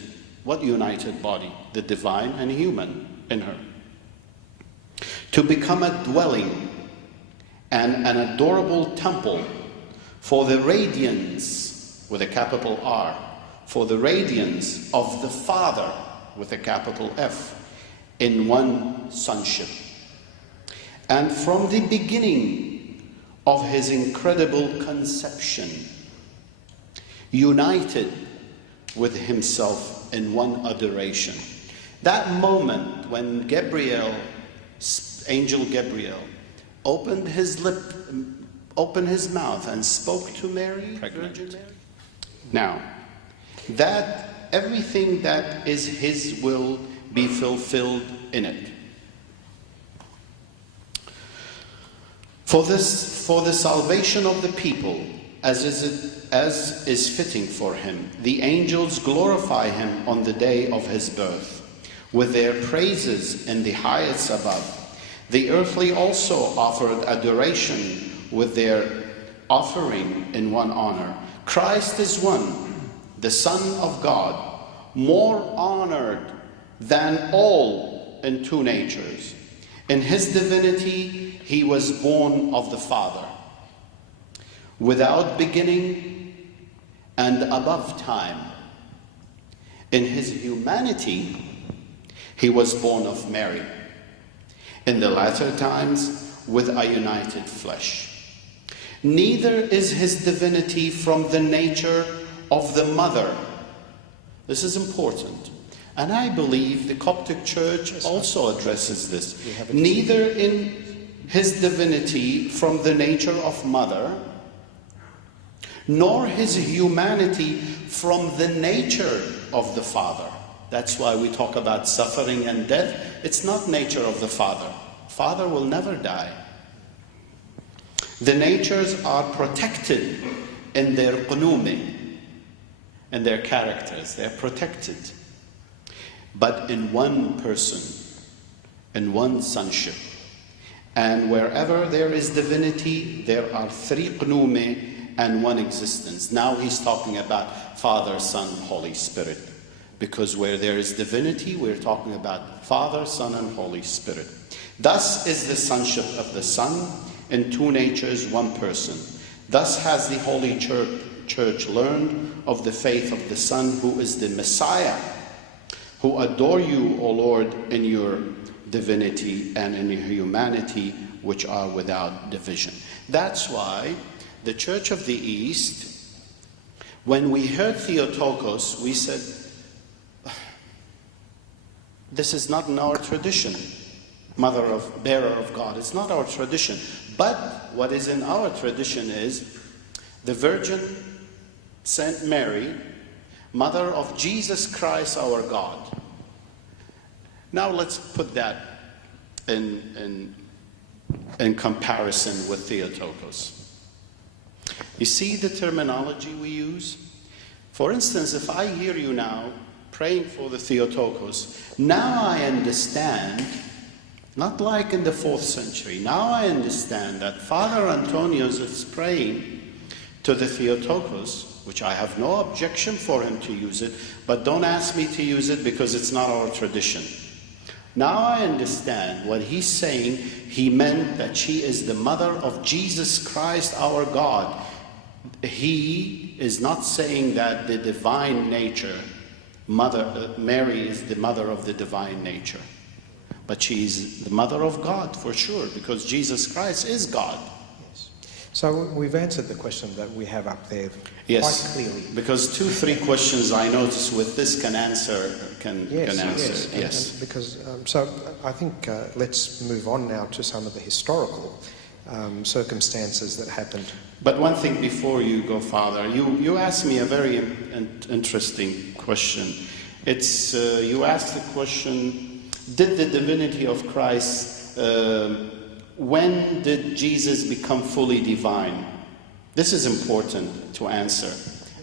What united body? The divine and human in her. To become a dwelling and an adorable temple for the radiance, with a capital R, for the radiance of the Father, with a capital F, in one sonship. And from the beginning of his incredible conception, united with himself in one adoration. That moment when Gabriel, Angel Gabriel, opened his mouth and spoke to Mary, Virgin Mary. Now, that everything that is his will be fulfilled in it. For the salvation of the people, as is fitting for him, the angels glorify him on the day of his birth, with their praises in the highest above. The earthly also offered adoration with their offering in one honor. Christ is one, the Son of God, more honored than all in two natures. In his divinity, he was born of the Father, without beginning and above time. In his humanity, he was born of Mary. In the latter times, with a united flesh. Neither is his divinity from the nature of the mother. This is important. And I believe the Coptic Church also addresses this. Neither in his divinity from the nature of mother, nor his humanity from the nature of the Father. That's why we talk about suffering and death. It's not nature of the Father. Father will never die. The natures are protected in their qunumi, in their characters. They're protected. But in one person, in one sonship. And wherever there is divinity, there are three qunumi and one existence. Now he's talking about Father, Son, Holy Spirit. Because where there is divinity, we're talking about Father, Son, and Holy Spirit. Thus is the sonship of the Son, in two natures, one person. Thus has the Holy Church learned of the faith of the Son, who is the Messiah, who adore you, O Lord, in your divinity and in your humanity, which are without division. That's why the Church of the East, when we heard Theotokos, we said, this is not in our tradition, bearer of God. It's not our tradition. But what is in our tradition is the Virgin Saint Mary, mother of Jesus Christ our God. Now let's put that in comparison with Theotokos. You see the terminology we use? For instance, if I hear you now praying for the Theotokos, now I understand, not like in the 4th century, now I understand that Father Antonius is praying to the Theotokos, which I have no objection for him to use it, but don't ask me to use it because it's not our tradition. Now I understand what he's saying. He meant that she is the mother of Jesus Christ our God. He is not saying that the divine nature, Mary is the mother of the divine nature. But she is the mother of God for sure, because Jesus Christ is God. Yes. So we've answered the question that we have up there Yes, quite clearly. because 2-3 questions I notice with this can answer. Yes. Because so I think let's move on now to some of the historical circumstances that happened. But one thing before you go, Father, you asked me a very interesting question. It's you asked the question: did the divinity of Christ? When did Jesus become fully divine? This is important to answer.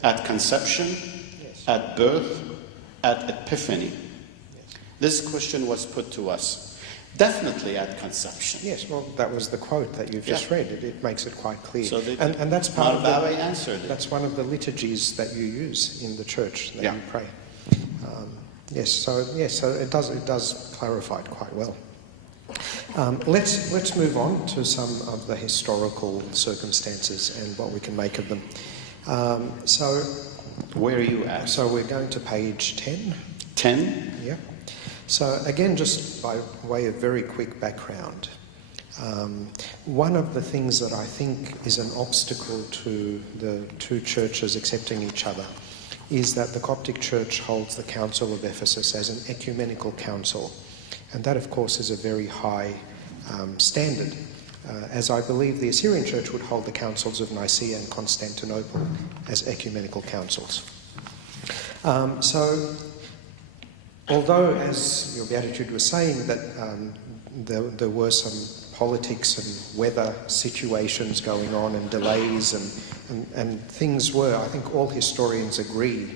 At conception, yes. At birth, at Epiphany. Yes. This question was put to us. Definitely at conception. Yes, well, that was the quote that you've just read. It makes it quite clear. So and that's part of answered it. That's one of the liturgies that you use in the church that you pray. So it does clarify it quite well. Let's move on to some of the historical circumstances and what we can make of them. So where are you at? So we're going to page 10. 10? Yeah. So again, just by way of very quick background, one of the things that I think is an obstacle to the two churches accepting each other is that the Coptic Church holds the Council of Ephesus as an ecumenical council. And that, of course, is a very high standard, as I believe the Assyrian Church would hold the councils of Nicaea and Constantinople as ecumenical councils. So, although, as your Beatitude was saying, that there were some politics and weather situations going on and delays and things were, I think all historians agree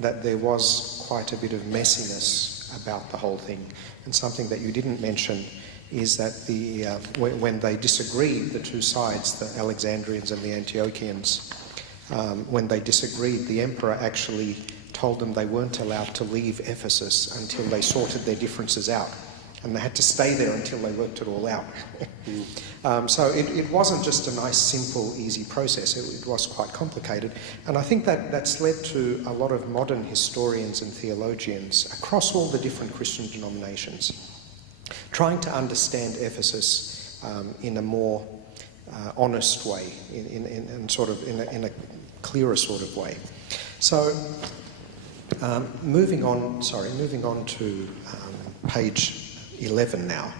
that there was quite a bit of messiness about the whole thing. And something that you didn't mention is that when they disagreed, the two sides, the Alexandrians and the Antiochians, when they disagreed, the emperor actually told them they weren't allowed to leave Ephesus until they sorted their differences out. And they had to stay there until they worked it all out. So it wasn't just a nice, simple, easy process. It was quite complicated. And I think that's led to a lot of modern historians and theologians across all the different Christian denominations trying to understand Ephesus in a more honest way, in a clearer sort of way. So moving on to page 11 now.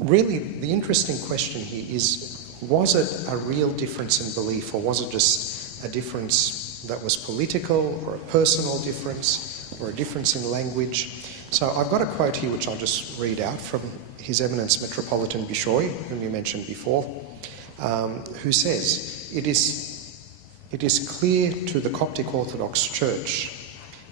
Really, the interesting question here is, was it a real difference in belief, or was it just a difference that was political, or a personal difference, or a difference in language? So I've got a quote here which I'll just read out from His Eminence Metropolitan Bishoy, whom you mentioned before, who says, It is clear to the Coptic Orthodox Church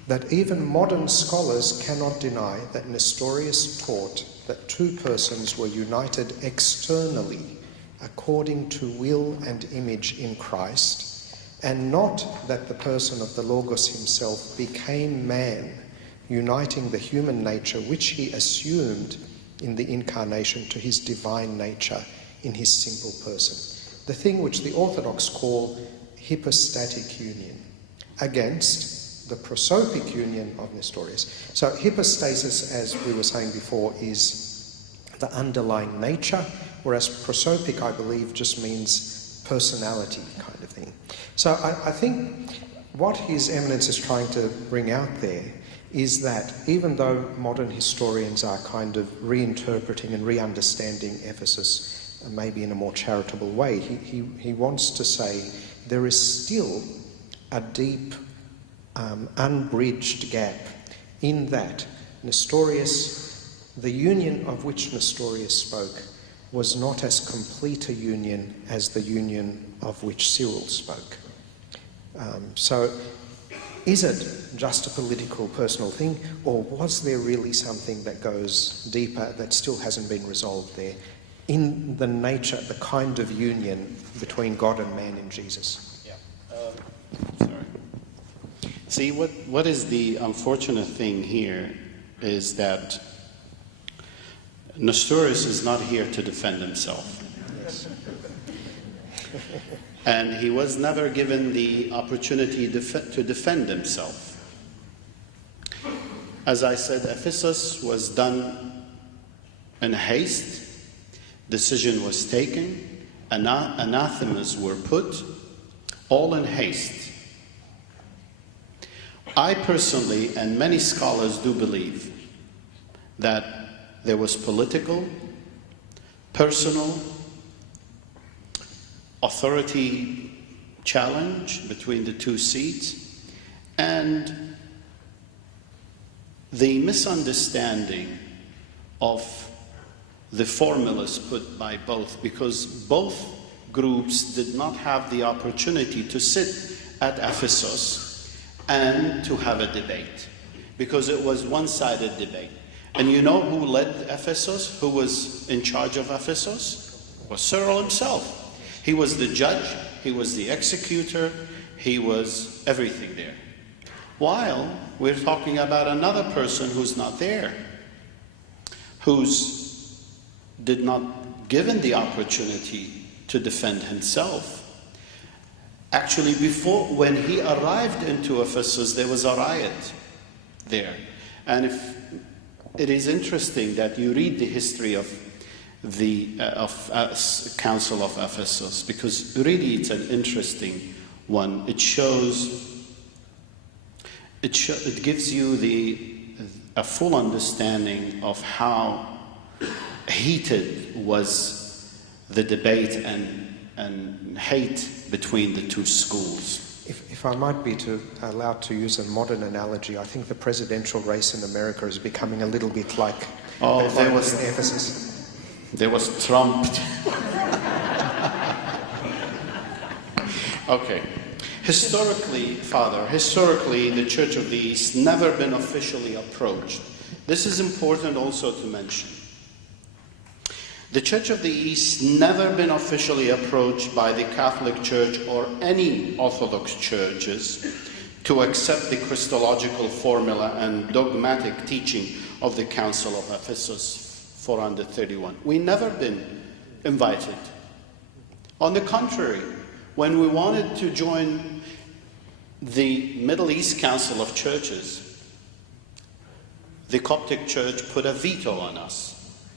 that even modern scholars cannot deny that Nestorius taught that two persons were united externally according to will and image in Christ, and not that the person of the Logos himself became man, uniting the human nature which he assumed in the incarnation to his divine nature in his simple person. The thing which the Orthodox call hypostatic union, against the prosopic union of Nestorius. So hypostasis, as we were saying before, is the underlying nature, whereas prosopic, I believe, just means personality kind of thing. So I think what His Eminence is trying to bring out there is that even though modern historians are kind of reinterpreting and re-understanding Ephesus, maybe in a more charitable way, he wants to say there is still a deep unbridged gap in that Nestorius, the union of which Nestorius spoke, was not as complete a union as the union of which Cyril spoke. So is it just a political, personal thing, or was there really something that goes deeper that still hasn't been resolved there in the nature, the kind of union between God and man in Jesus? Sorry. See, what is the unfortunate thing here is that Nestorius is not here to defend himself. Yes. And he was never given the opportunity to defend himself. As I said, Ephesus was done in haste. Decision was taken. anathemas were put, all in haste. I personally, and many scholars do believe, that there was political, personal, authority challenge between the two seats, and the misunderstanding of the formulas put by both, because both groups did not have the opportunity to sit at Ephesus and to have a debate, because it was one-sided debate. And you know who led Ephesus? Who was in charge of Ephesus? It was Cyril himself. He was the judge, he was the executor, he was everything there. While we're talking about another person who's not there, who's did not given the opportunity to defend himself. Actually, when he arrived into Ephesus, there was a riot there. And it is interesting that you read the history of the Council of Ephesus, because really it's an interesting one. It gives you a full understanding of how heated was the debate and hate between the two schools. If I might be allowed to use a modern analogy, I think the presidential race in America is becoming a little bit like there was Ephesus. There was Trump. Okay. Historically, the Church of the East never been officially approached. This is important also to mention. The Church of the East never been officially approached by the Catholic Church or any Orthodox churches to accept the Christological formula and dogmatic teaching of the Council of Ephesus 431. We never been invited. On the contrary, when we wanted to join the Middle East Council of Churches, the Coptic Church put a veto on us.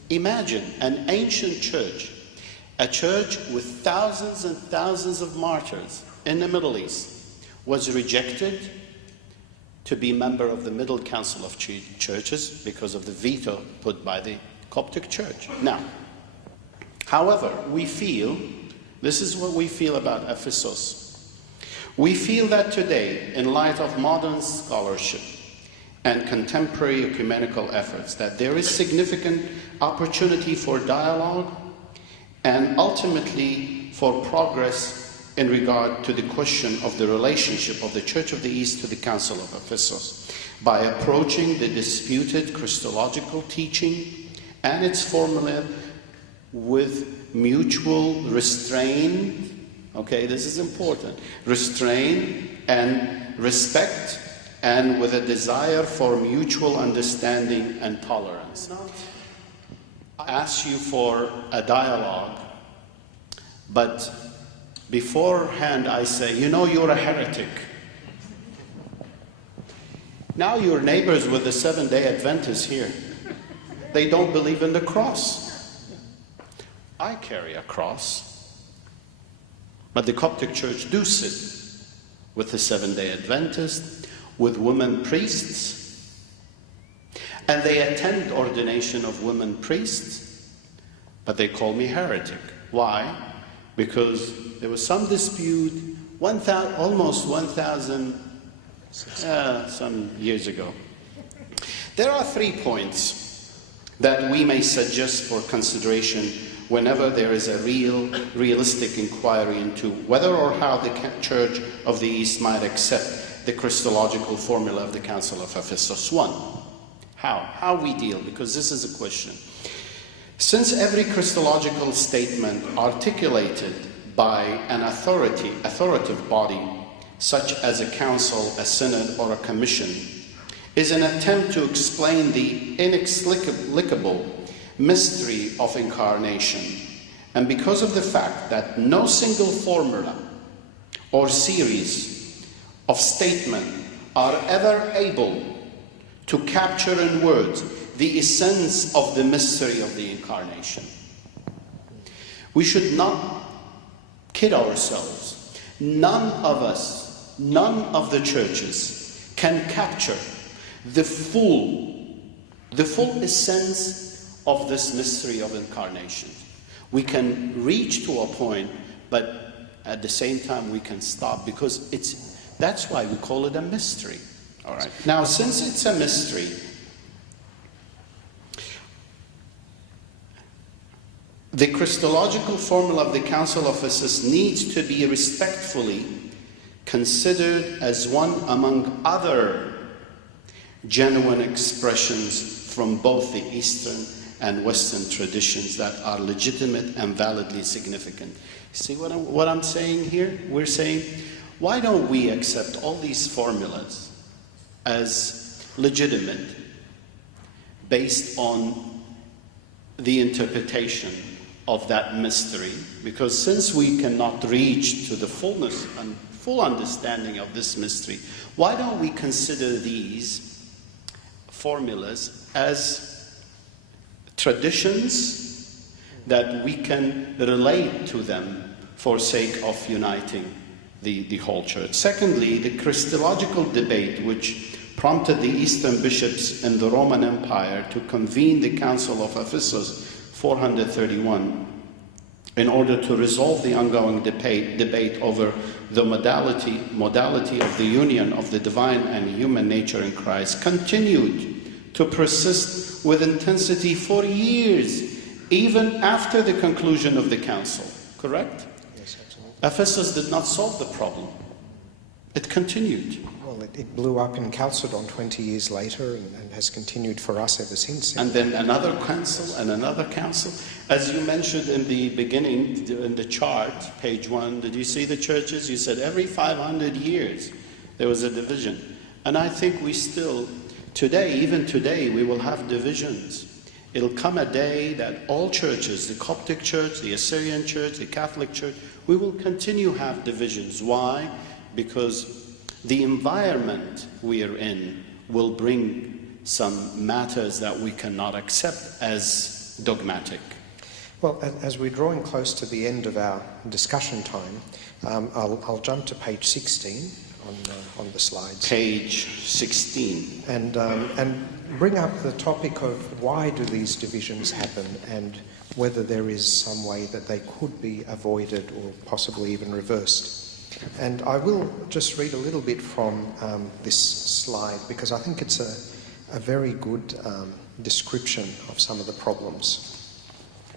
Imagine an ancient church, a church with thousands and thousands of martyrs in the Middle East, was rejected to be member of the Middle Council of Churches because of the veto put by the Coptic Church. Now, however, this is what we feel about Ephesus. We feel that today, in light of modern scholarship and contemporary ecumenical efforts, that there is significant opportunity for dialogue and ultimately for progress in regard to the question of the relationship of the Church of the East to the Council of Ephesus by approaching the disputed Christological teaching and its formula with mutual restraint, okay, this is important, restraint and respect, and with a desire for mutual understanding and tolerance. I ask you for a dialogue, but beforehand I say, you know, you're a heretic. Now your neighbors with the Seventh-day Adventists here, they don't believe in the cross. I carry a cross, but the Coptic Church do sit with the Seventh-day Adventists, with women priests, and they attend ordination of women priests, but they call me heretic. Why? Because there was some dispute almost 1,000 some years ago. There are 3 points that we may suggest for consideration whenever there is a realistic inquiry into whether or how the Church of the East might accept the Christological formula of the Council of Ephesus. 1, how we deal, because this is a question. Since every Christological statement articulated by an authoritative body, such as a council, a synod, or a commission, is an attempt to explain the inexplicable mystery of incarnation, and because of the fact that no single formula or series of statement are ever able to capture in words the essence of the mystery of the incarnation, we should not kid ourselves. None of us, none of the churches can capture the full essence of this mystery of incarnation. We can reach to a point, but at the same time we can stop, because that's why we call it a mystery. All right. Now, since it's a mystery, the Christological formula of the Council of Ephesus needs to be respectfully considered as one among other genuine expressions from both the Eastern and Western traditions that are legitimate and validly significant. See what I'm saying here? We're saying, why don't we accept all these formulas as legitimate based on the interpretation of that mystery? Because since we cannot reach to the fullness and full understanding of this mystery, why don't we consider these formulas as traditions that we can relate to them for sake of uniting the whole church? Secondly, the Christological debate, which prompted the Eastern bishops in the Roman Empire to convene the Council of Ephesus 431 in order to resolve the ongoing debate over the modality of the union of the divine and human nature in Christ, continued to persist with intensity for years, even after the conclusion of the council. Correct? Yes, absolutely. Ephesus did not solve the problem. It continued. Well, it blew up in Chalcedon 20 years later and has continued for us ever since. And then another council and another council. As you mentioned in the beginning, in the chart, page 1, did you see the churches? You said every 500 years there was a division. And I think we still, today, even today, we will have divisions. It'll come a day that all churches, the Coptic Church, the Assyrian Church, the Catholic Church, we will continue to have divisions. Why? Because the environment we are in will bring some matters that we cannot accept as dogmatic. Well, as we're drawing close to the end of our discussion time, I'll jump to page 16 on the slides. Page 16. And bring up the topic of why do these divisions happen and whether there is some way that they could be avoided or possibly even reversed. And I will just read a little bit from this slide, because I think it's a very good description of some of the problems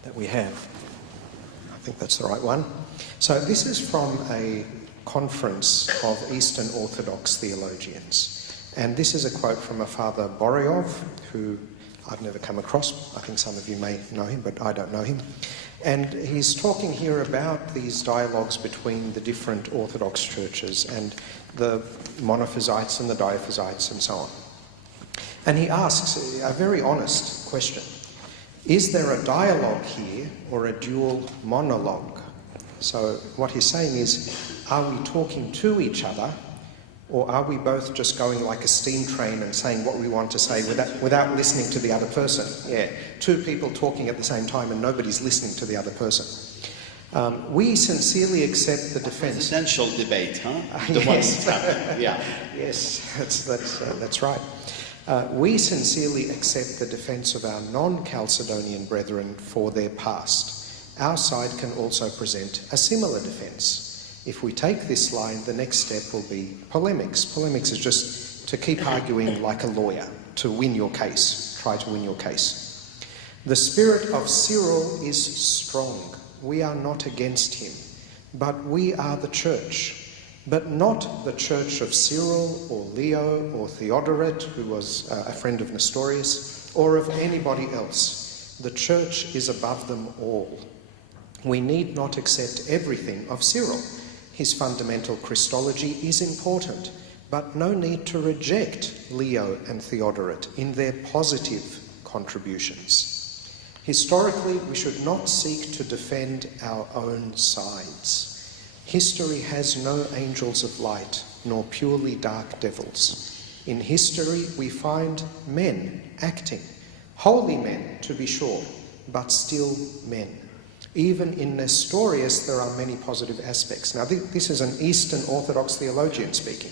that we have. I think that's the right one. So this is from a conference of Eastern Orthodox theologians. And this is a quote from a Father Boryov, who I've never come across. I think some of you may know him, but I don't know him. And he's talking here about these dialogues between the different Orthodox churches and the monophysites and the diophysites and so on. And he asks a very honest question. Is there a dialogue here or a dual monologue? So what he's saying is, are we talking to each other, or are we both just going like a steam train and saying what we want to say without listening to the other person? Yeah, two people talking at the same time and nobody's listening to the other person. We sincerely accept the defence. Presidential debate, huh? Yes. Yeah. Yes, that's right. We sincerely accept the defence of our non-Chalcedonian brethren for their past. Our side can also present a similar defence. If we take this line, the next step will be polemics. Polemics is just to keep arguing like a lawyer, to win your case, try to win your case. The spirit of Cyril is strong. We are not against him, but we are the church, but not the church of Cyril or Leo or Theodoret, who was a friend of Nestorius, or of anybody else. The church is above them all. We need not accept everything of Cyril. His fundamental Christology is important, but no need to reject Leo and Theodoret in their positive contributions. Historically, we should not seek to defend our own sides. History has no angels of light, nor purely dark devils. In history, we find men acting, holy men to be sure, but still men. Even in Nestorius, there are many positive aspects. Now, this is an Eastern Orthodox theologian speaking.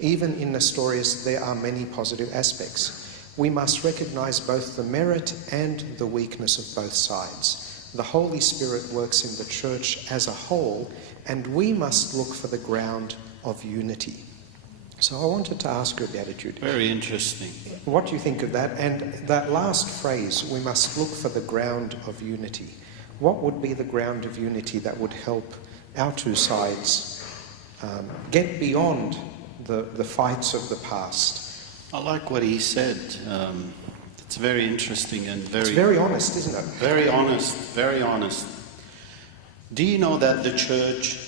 Even in Nestorius, there are many positive aspects. We must recognize both the merit and the weakness of both sides. The Holy Spirit works in the church as a whole, and we must look for the ground of unity. So I wanted to ask you, Beatitude. Very interesting. What do you think of that? And that last phrase, we must look for the ground of unity. What would be the ground of unity that would help our two sides get beyond the fights of the past? I like what he said. It's very interesting and It's very honest, isn't it? Very honest, very honest. Do you know that the church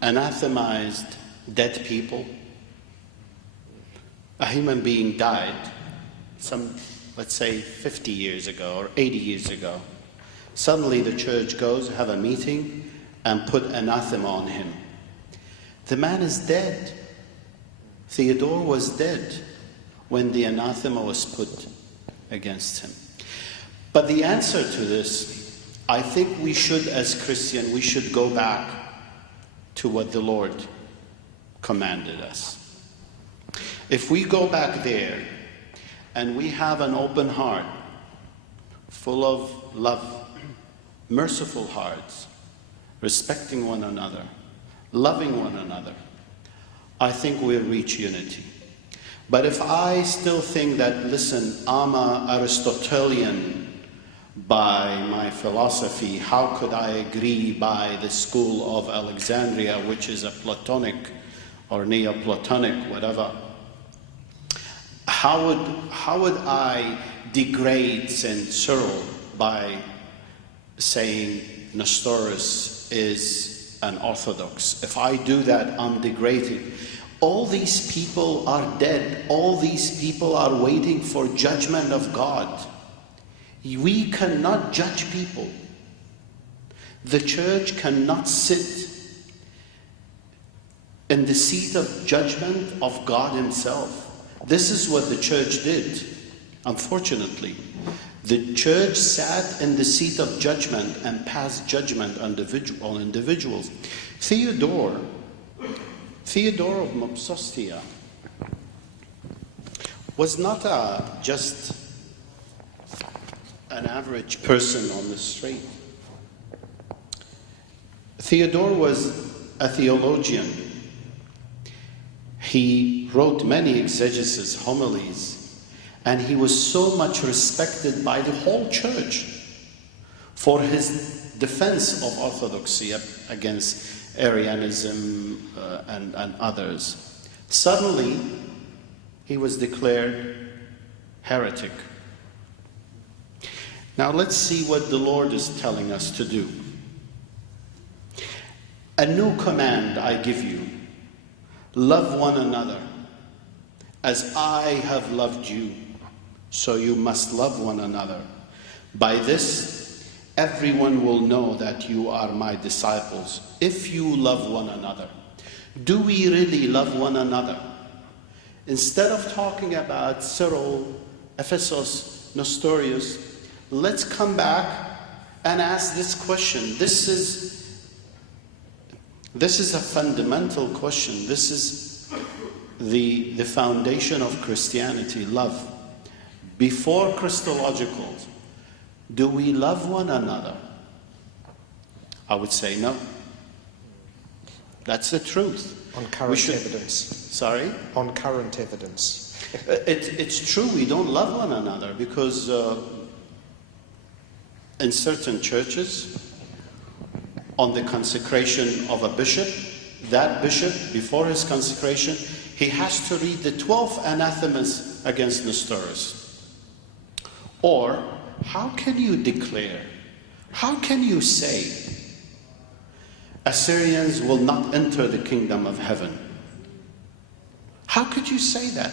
anathemized dead people? A human being died let's say 50 years ago or 80 years ago. Suddenly the church goes, have a meeting and put anathema on him. The man is dead. Theodore was dead when the anathema was put against him. But the answer to this, I think we should, as Christian, we should go back to what the Lord commanded us. If we go back there and we have an open heart, full of love, merciful hearts, respecting one another, loving one another, I think we'll reach unity. But if I still think that, listen, I'm an Aristotelian by my philosophy, how could I agree by the school of Alexandria, which is a Platonic or Neoplatonic, whatever? How would I degrade St. Cyril by saying Nestorius is an Orthodox? If I do that, I'm degrading. All these people are dead. All these people are waiting for judgment of God. We cannot judge people. The church cannot sit in the seat of judgment of God himself. This is what the church did, unfortunately. The church sat in the seat of judgment and passed judgment on individuals. Theodore of Mopsostia was not just an average person on the street. Theodore was a theologian. He wrote many exegesis, homilies, and he was so much respected by the whole church for his defense of orthodoxy against Arianism and others. Suddenly, he was declared heretic. Now let's see what the Lord is telling us to do. A new command I give you. Love one another. As I have loved you, so you must love one another. By this, everyone will know that you are my disciples, if you love one another. Do we really love one another? Instead of talking about Cyril, Ephesus, Nestorius, let's come back and ask this question. This is a fundamental question. This is the foundation of Christianity, love. Before Christological, do we love one another? I would say no. That's the truth. On current evidence. Sorry? On current evidence. It's true we don't love one another because in certain churches, on the consecration of a bishop, that bishop, before his consecration, he has to read the 12 anathemas against Nestorius. Or, how can you declare, how can you say, Assyrians will not enter the kingdom of heaven? How could you say that?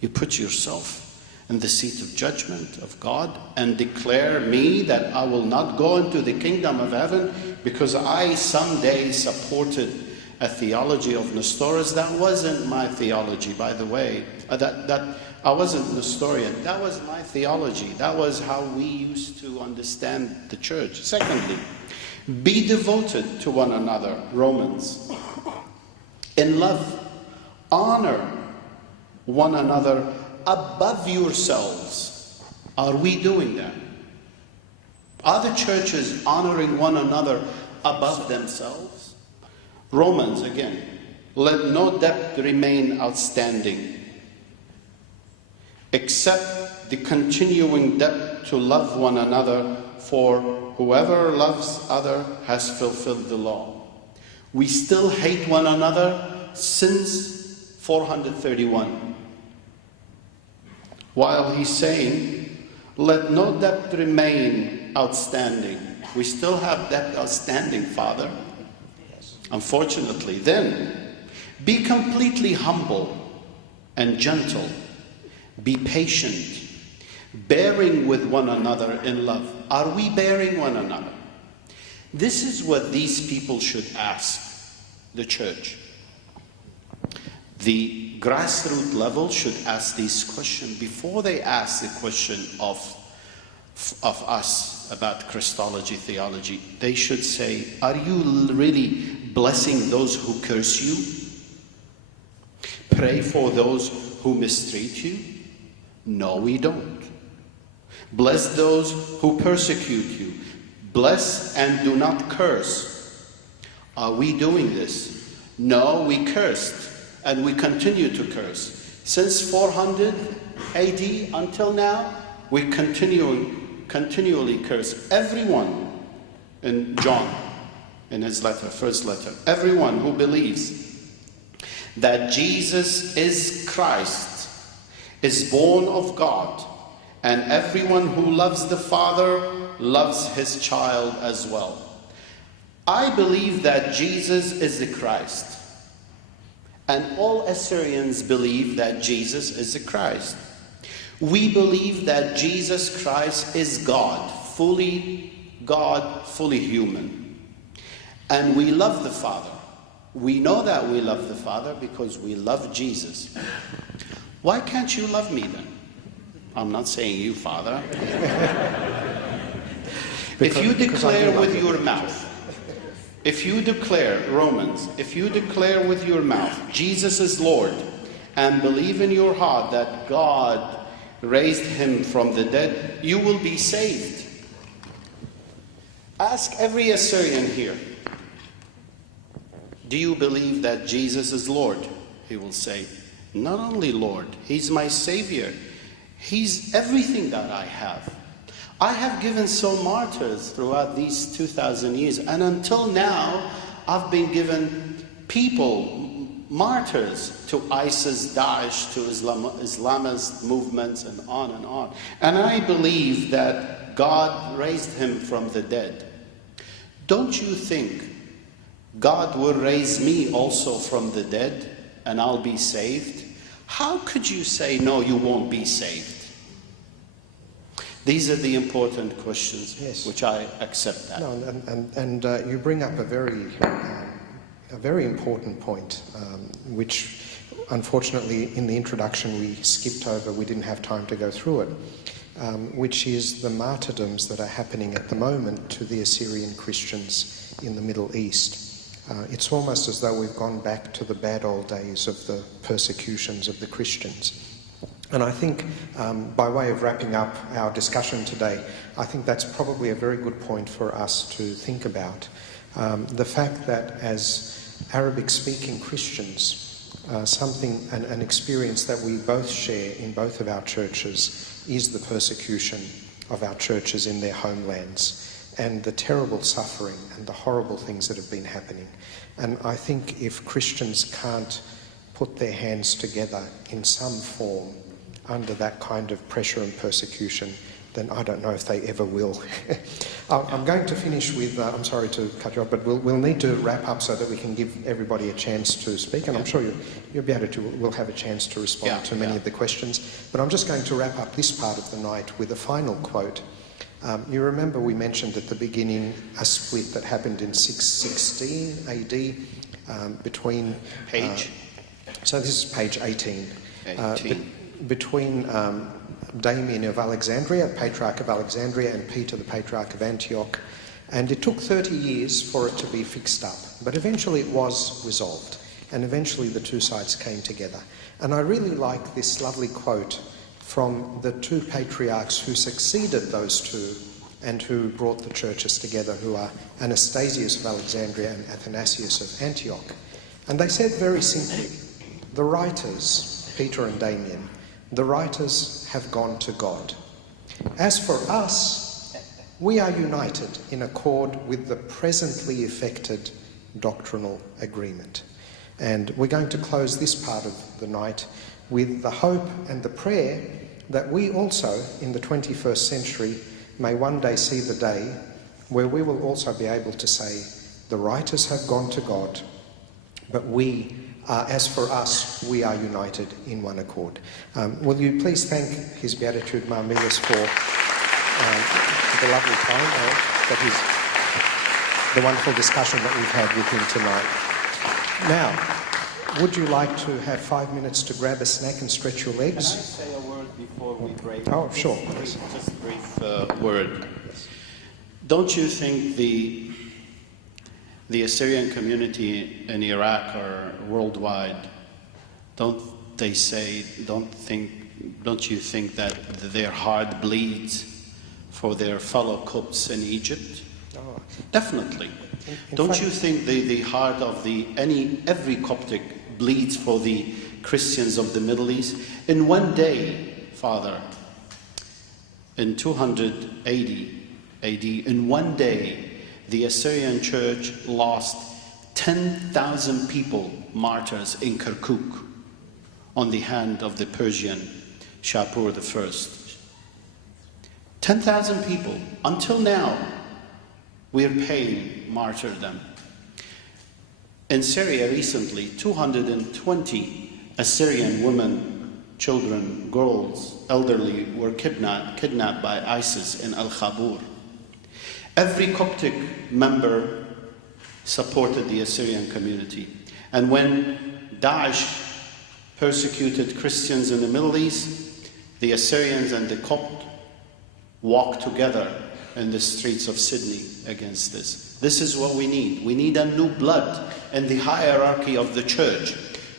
You put yourself in the seat of judgment of God and declare me that I will not go into the kingdom of heaven because I someday supported a theology of Nestorius. That wasn't my theology, by the way. I wasn't Nestorian. That was my theology. That was how we used to understand the church. Secondly, be devoted to one another, Romans. In love, honor one another above yourselves. Are we doing that? Are the churches honoring one another above themselves? Romans, again, let no debt remain outstanding, except the continuing debt to love one another, for whoever loves other has fulfilled the law. We still hate one another since 431. While he's saying, let no debt remain outstanding. We still have debt outstanding, Father. Unfortunately, then, be completely humble and gentle. Be patient, bearing with one another in love. Are we bearing one another? This is what these people should ask the church. The grassroots level should ask these questions before they ask the question of us about Christology, theology. They should say, are you really blessing those who curse you? Pray for those who mistreat you? No, we don't. Bless those who persecute you. Bless and do not curse. Are we doing this? No, we cursed. And we continue to curse. Since 400 AD until now, we continually curse everyone in John, in his letter, first letter. Everyone who believes that Jesus is Christ is born of God, and everyone who loves the Father loves his child as well. I believe that Jesus is the Christ. And all Assyrians believe that Jesus is the Christ. We believe that Jesus Christ is God, fully human. And we love the Father. We know that we love the Father because we love Jesus. Why can't you love me then? I'm not saying you, Father. If you declare with your mouth, if you declare, Romans, if you declare with your mouth, Jesus is Lord, and believe in your heart that God raised him from the dead, you will be saved. Ask every Assyrian here, do you believe that Jesus is Lord? He will say, not only Lord, he's my Savior. He's everything that I have. I have given so martyrs throughout these 2,000 years, and until now, I've been given people, martyrs, to ISIS, Daesh, to Islamist movements, and on and on. And I believe that God raised him from the dead. Don't you think God will raise me also from the dead, and I'll be saved? How could you say, no, you won't be saved? These are the important questions, yes, which I accept that. No, and you bring up a very important point, which unfortunately in the introduction we skipped over. We didn't have time to go through it, which is the martyrdoms that are happening at the moment to the Assyrian Christians in the Middle East. It's almost as though we've gone back to the bad old days of the persecutions of the Christians. And I think, by way of wrapping up our discussion today, I think that's probably a very good point for us to think about. The fact that as Arabic-speaking Christians, an experience that we both share in both of our churches is the persecution of our churches in their homelands and the terrible suffering and the horrible things that have been happening. And I think if Christians can't put their hands together in some form under that kind of pressure and persecution, then I don't know if they ever will. I'm going to finish with, I'm sorry to cut you off, but we'll need to wrap up so that we can give everybody a chance to speak, and I'm sure you'll be able to, we'll have a chance to respond to many of the questions. But I'm just going to wrap up this part of the night with a final quote. You remember we mentioned at the beginning a split that happened in 616 AD between... Page? So this is page 18. 18. Between Damien of Alexandria, Patriarch of Alexandria, and Peter, the Patriarch of Antioch. And it took 30 years for it to be fixed up. But eventually it was resolved. And eventually the two sides came together. And I really like this lovely quote from the two patriarchs who succeeded those two and who brought the churches together, who are Anastasius of Alexandria and Athanasius of Antioch. And they said very simply, the writers, Peter and Damien, the writers have gone to God. As for us, we are united in accord with the presently effected doctrinal agreement. And we're going to close this part of the night with the hope and the prayer that we also, in the 21st century, may one day see the day where we will also be able to say, the writers have gone to God, but we are, as for us, we are united in one accord. Will you please thank His Beatitude Mar Meelis for the lovely time, the wonderful discussion that we've had with him tonight. Now, would you like to have 5 minutes to grab a snack and stretch your legs? Can I say a word before we break? Oh, sure. Just a brief word. Don't you think the Assyrian community in Iraq or worldwide, don't you think that their heart bleeds for their fellow Copts in Egypt? Oh. Definitely. Don't you think the heart of every Coptic bleeds for the Christians of the Middle East? In one day, Father, in 280 AD, in one day, the Assyrian Church lost 10,000 people, martyrs, in Kirkuk on the hand of the Persian Shapur I. 10,000 people. Until now, we're paying martyrdom. In Syria recently, 220 Assyrian women, children, girls, elderly were kidnapped by ISIS in Al-Khabur. Every Coptic member supported the Assyrian community. And when Daesh persecuted Christians in the Middle East, the Assyrians and the Copt walked together in the streets of Sydney against this. This is what we need. We need a new blood in the hierarchy of the church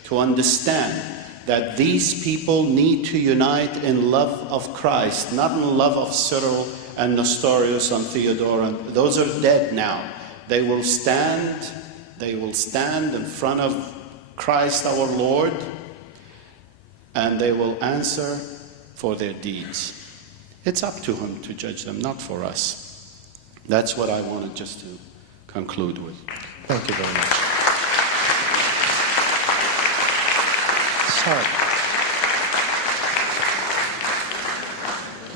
to understand that these people need to unite in love of Christ, not in love of Cyril and Nestorius and Theodore. And those are dead now. They will stand in front of Christ our Lord, and they will answer for their deeds. It's up to Him to judge them, not for us. That's what I wanted just to conclude with. Thank you very much. So,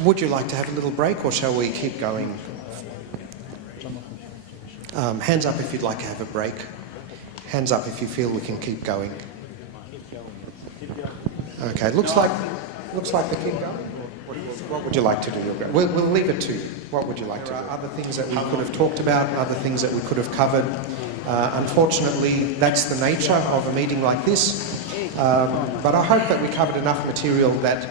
would you like to have a little break, or shall we keep going? Hands up if you'd like to have a break. Hands up if you feel we can keep going. Okay, looks like we keep going. What would you like to do? We'll leave it to you. What would you like to do? Other things that we could have talked about, other things that we could have covered. Unfortunately, that's the nature of a meeting like this. But I hope that we covered enough material that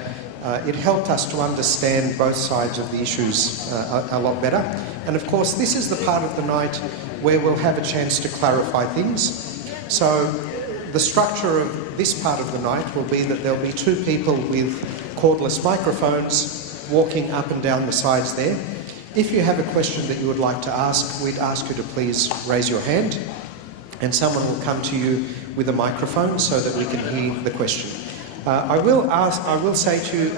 it helped us to understand both sides of the issues a lot better. And of course, this is the part of the night where we'll have a chance to clarify things. So the structure of this part of the night will be that there'll be two people with cordless microphones walking up and down the sides there. If you have a question that you would like to ask, we'd ask you to please raise your hand, and someone will come to you with a microphone so that we can hear the question. I will say to you,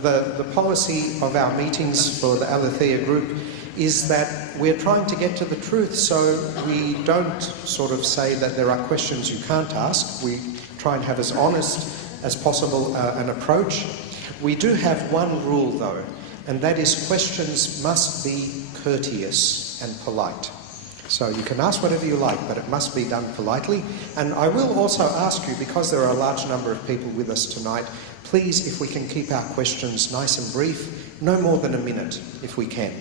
the policy of our meetings for the Aletheia group is that we're trying to get to the truth, so we don't sort of say that there are questions you can't ask. We try and have as honest as possible an approach. We do have one rule though, and that is questions must be courteous and polite. So you can ask whatever you like, but it must be done politely. And I will also ask you, because there are a large number of people with us tonight, please, if we can keep our questions nice and brief, no more than a minute, if we can.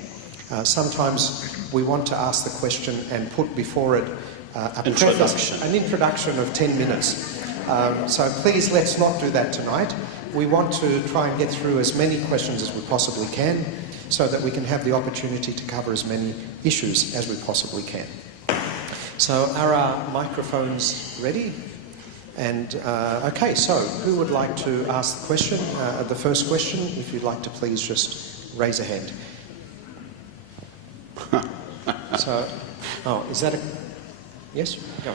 Sometimes we want to ask the question and put before it an introduction of 10 minutes. So please, let's not do that tonight. We want to try and get through as many questions as we possibly can so that we can have the opportunity to cover as many issues as we possibly can. So are our microphones ready? And okay, so who would like to ask the question, the first question? If you'd like to please just raise a hand. So, is that a... Yes? Go.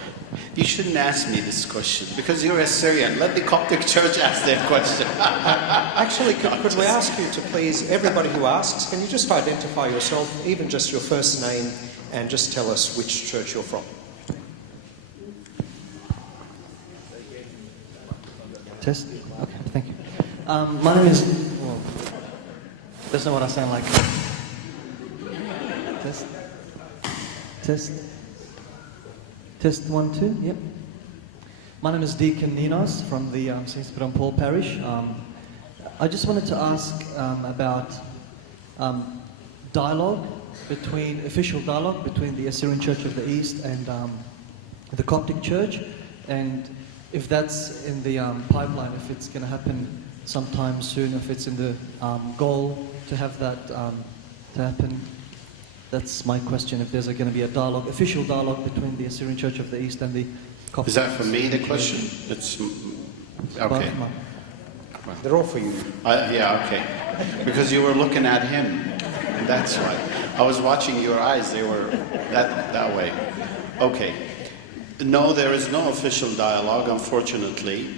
You shouldn't ask me this question because you're Assyrian. Let the Coptic Church ask that question. Actually, could we ask you to please, everybody who asks, can you just identify yourself, even just your first name, and just tell us which church you're from? Test? Okay, thank you. My name is... Well, that's not what I sound like. Test? Test? Test 1, 2, yep. My name is Deacon Ninos from the St. Peter and Paul Parish. I just wanted to ask about official dialogue between the Assyrian Church of the East and the Coptic Church, and if that's in the pipeline, if it's going to happen sometime soon, if it's in the goal to have that to happen. That's my question, if there's going to be a dialogue, official dialogue between the Assyrian Church of the East and the Coptic. Is that for me, the question? It's... Okay. They're all for you. Yeah, okay. Because you were looking at him, and that's why. I was watching your eyes, they were that way. Okay. No, there is no official dialogue, unfortunately.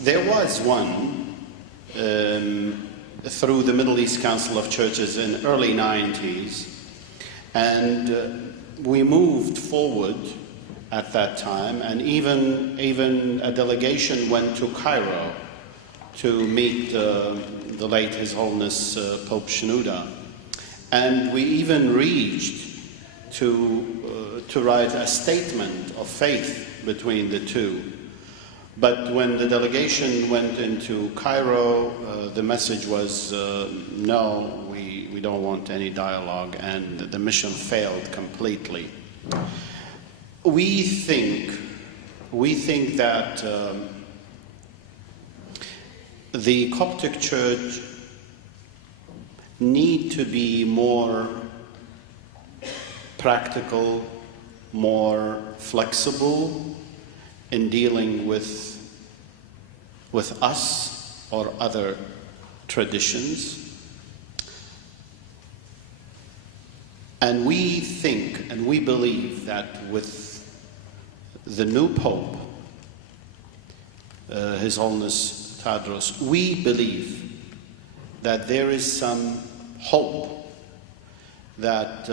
There was one through the Middle East Council of Churches in early 90s. And we moved forward at that time, and even a delegation went to Cairo to meet the late His Holiness Pope Shenouda. And we even reached to write a statement of faith between the two. But when the delegation went into Cairo, the message was, no, we don't want any dialogue, and the mission failed completely. We think that the Coptic Church need to be more practical, more flexible in dealing with us or other traditions. And we think and we believe that with the new Pope, His Holiness Tadros, we believe that there is some hope that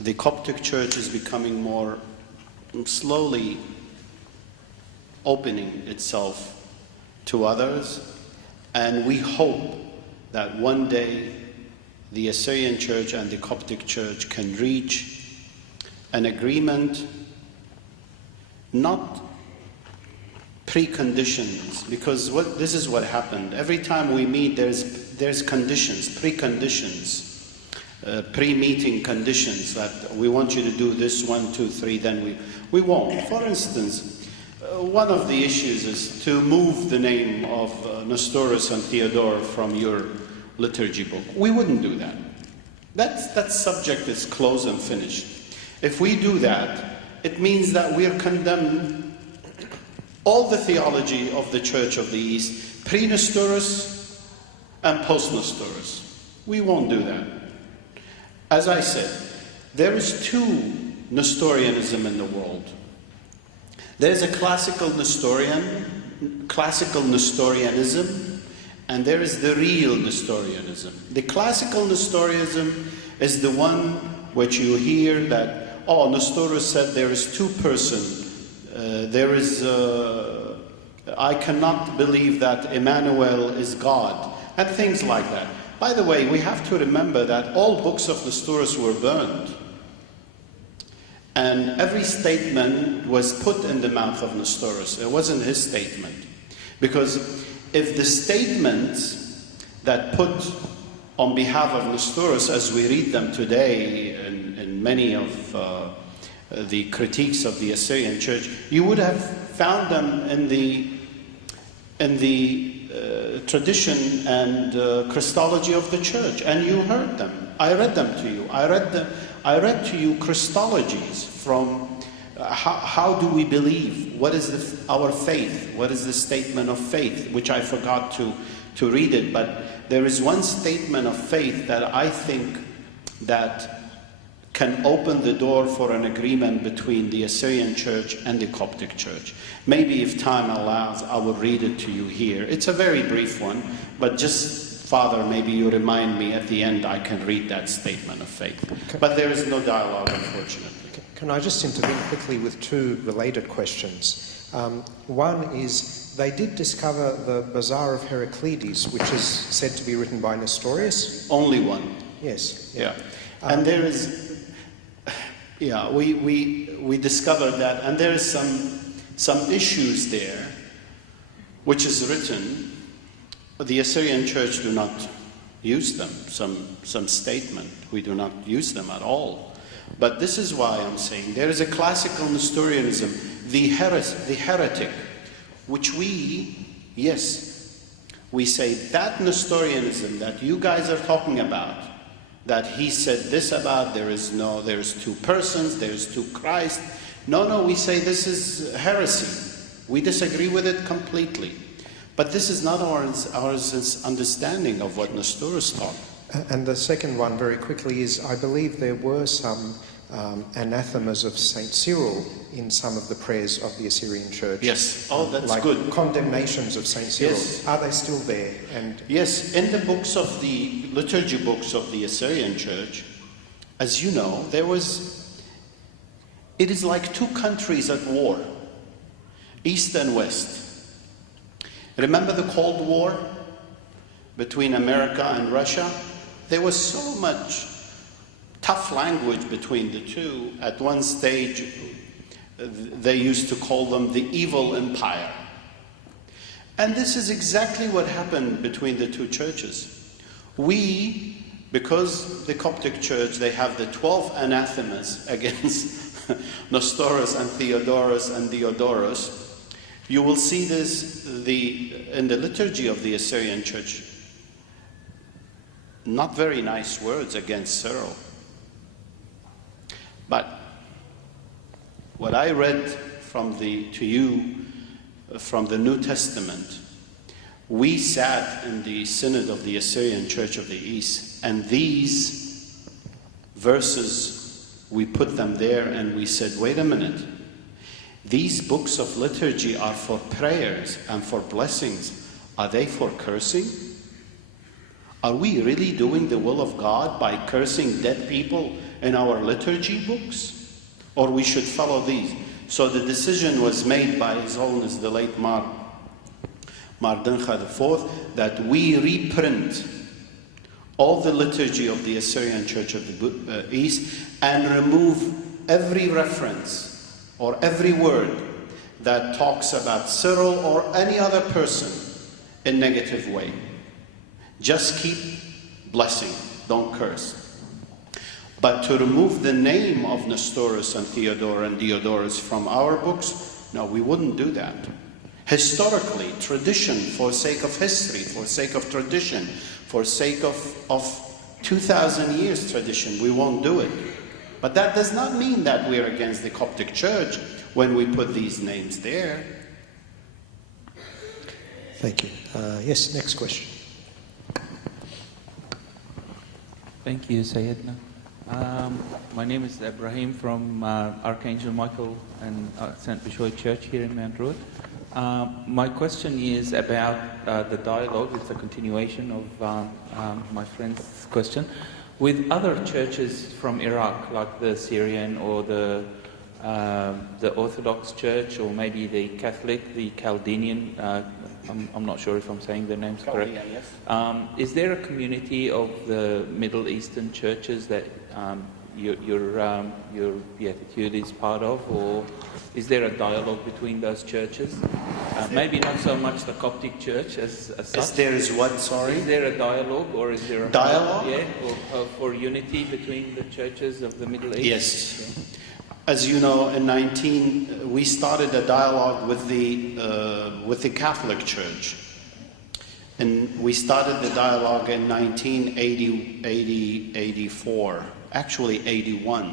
the Coptic Church is becoming more slowly opening itself to others, and we hope that one day the Assyrian Church and the Coptic Church can reach an agreement, not preconditions, because this is what happened. Every time we meet, there's conditions, preconditions, pre-meeting conditions that we want you to do this, 1, 2, 3, then we won't. For instance, one of the issues is to move the name of Nestorius and Theodore from your liturgy book. We wouldn't do that. That subject is closed and finished. If we do that, it means that we are condemning all the theology of the Church of the East, pre-Nestorius and post-Nestorius. We won't do that. As I said, there is two Nestorianism in the world. There's a classical Nestorianism, and there is the real Nestorianism. The classical Nestorianism is the one which you hear that, oh, Nestorius said there is two persons. I cannot believe that Emmanuel is God, and things like that. By the way, we have to remember that all books of Nestorius were burned. And every statement was put in the mouth of Nestorius. It wasn't his statement. Because if the statements that put on behalf of Nestorius, as we read them today in many of the critiques of the Assyrian Church, you would have found them in the tradition and Christology of the Church, and you heard them. I read them to you. I read to you Christologies from how do we believe? What is our faith? What is the statement of faith? Which I forgot to read it, but there is one statement of faith that I think that can open the door for an agreement between the Assyrian Church and the Coptic Church. Maybe if time allows, I will read it to you here. It's a very brief one, but just, Father, maybe you remind me at the end I can read that statement of faith. But there is no dialogue, unfortunately. Can I just intervene quickly with two related questions? One is, they did discover the Bazaar of Heraclides, which is said to be written by Nestorius. Only one. Yes. Yeah. And there is, yeah, we discovered that, and there is some issues there, which is written. The Assyrian Church do not use them. Some statement, we do not use them at all. But this is why I'm saying there is a classical Nestorianism, the heretic, which we say that Nestorianism that you guys are talking about, that he said this about, there's two persons, there's two Christ. No, we say this is heresy. We disagree with it completely. But this is not our understanding of what Nestorius taught. And the second one, very quickly, is I believe there were some anathemas of St. Cyril in some of the prayers of the Assyrian Church. Yes. Oh, that's like good. Condemnations of St. Cyril. Yes. Are they still there? And yes, in the books of the liturgy books of the Assyrian Church, as you know, it is like two countries at war, East and West. Remember the Cold War between America and Russia? There was so much tough language between the two. At one stage, they used to call them the evil empire. And this is exactly what happened between the two churches. Because the Coptic Church, they have the 12 anathemas against Nestorius and Theodorus and Diodorus. You will see this in the liturgy of the Assyrian Church. Not very nice words against Cyril. But what I read to you from the New Testament, we sat in the Synod of the Assyrian Church of the East, and these verses, we put them there and we said, wait a minute. These books of liturgy are for prayers and for blessings. Are they for cursing? Are we really doing the will of God by cursing dead people in our liturgy books? Or we should follow these? So the decision was made by His Holiness the late Mar Dincha IV that we reprint all the liturgy of the Assyrian Church of the East and remove every reference or every word that talks about Cyril or any other person in negative way. Just keep blessing, don't curse. But to remove the name of Nestorius and Theodore and Diodorus from our books, no, we wouldn't do that. Historically, tradition, for sake of history, for sake of tradition, for sake of 2,000 years tradition, we won't do it. But that does not mean that we're against the Coptic Church when we put these names there. thank you. Yes, next question. Thank you, Sayyidina. My name is Ibrahim from Archangel Michael and St. Bishoy Church here in Mount Druitt. My question is about the dialogue. It's a continuation of my friend's question. With other churches from Iraq, like the Syrian or the Orthodox Church, or maybe the Catholic, the Chaldean, I'm not sure if I'm saying their names correct. Yes. Is there a community of the Middle Eastern churches that your Beatitude is part of, or is there a dialogue between those churches? Maybe not so much the Coptic Church as such. There is what, sorry? Is there a dialogue, or is there a dialogue? Yeah, or unity between the churches of the Middle East? Yes. As you know, we started a dialogue with the Catholic Church. And we started the dialogue in 1984, actually 81.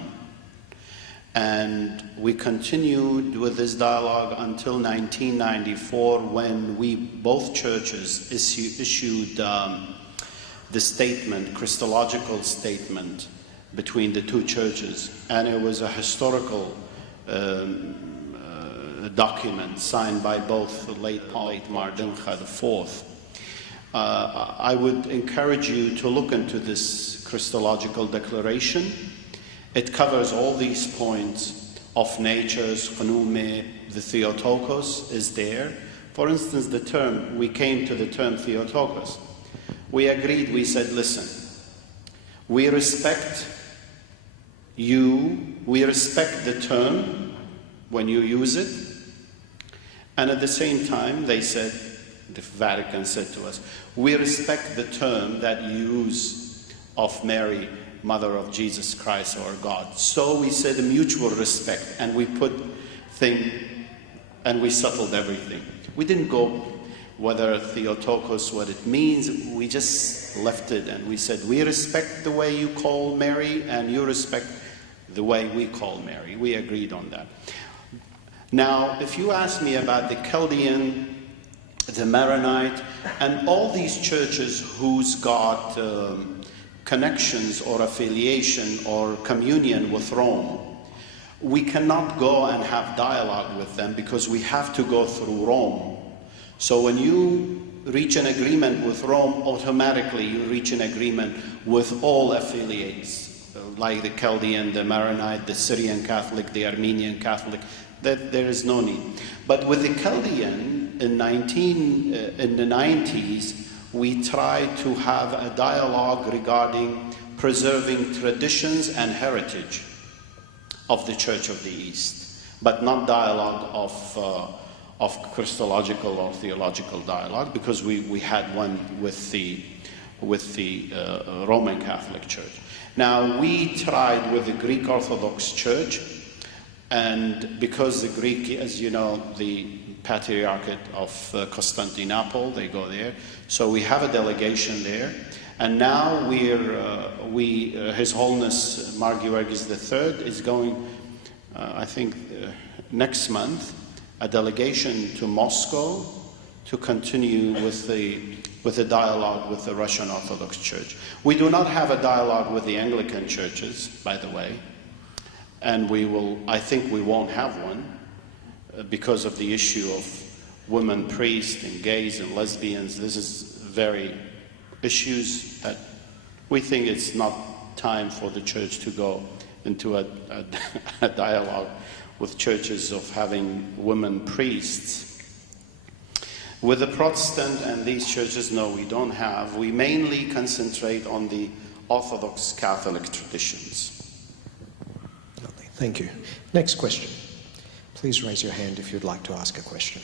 And we continued with this dialogue until 1994, when both churches issued the statement, Christological statement, between the two churches. And it was a historical document signed by both the late Martin IV. I would encourage you to look into this Christological declaration. It covers all these points of natures, the Theotokos is there. For instance, we came to the term Theotokos. We agreed, we said, listen, we respect you, we respect the term when you use it, and at the same time, they said, the Vatican said to us, we respect the term that you use of Mary, Mother of Jesus Christ, or God. So we said a mutual respect, and we settled everything. We didn't go whether Theotokos, what it means, we just left it, and we said, we respect the way you call Mary, and you respect the way we call Mary. We agreed on that. Now, if you ask me about the Chaldean, the Maronite, and all these churches who's got connections or affiliation or communion with Rome, we cannot go and have dialogue with them because we have to go through Rome. So when you reach an agreement with Rome, automatically you reach an agreement with all affiliates, like the Chaldean, the Maronite, the Syrian Catholic, the Armenian Catholic. That there is no need. But with the Chaldean, in the 90s, we tried to have a dialogue regarding preserving traditions and heritage of the Church of the East, but not dialogue of Christological or theological dialogue, because we had one with the Roman Catholic Church. Now, we tried with the Greek Orthodox Church, and because the Greek, as you know, the Patriarchate of Constantinople, they go there. So we have a delegation there. And now His Holiness Mar Georgis III is going, I think, next month, a delegation to Moscow to continue with the dialogue with the Russian Orthodox Church. We do not have a dialogue with the Anglican churches, by the way. And I think we won't have one because of the issue of women priests and gays and lesbians. This is very issues that we think it's not time for the church to go into a dialogue with churches of having women priests. With the Protestant and these churches, no, we don't have. We mainly concentrate on the Orthodox Catholic traditions. Thank you. Next question. Please raise your hand if you'd like to ask a question.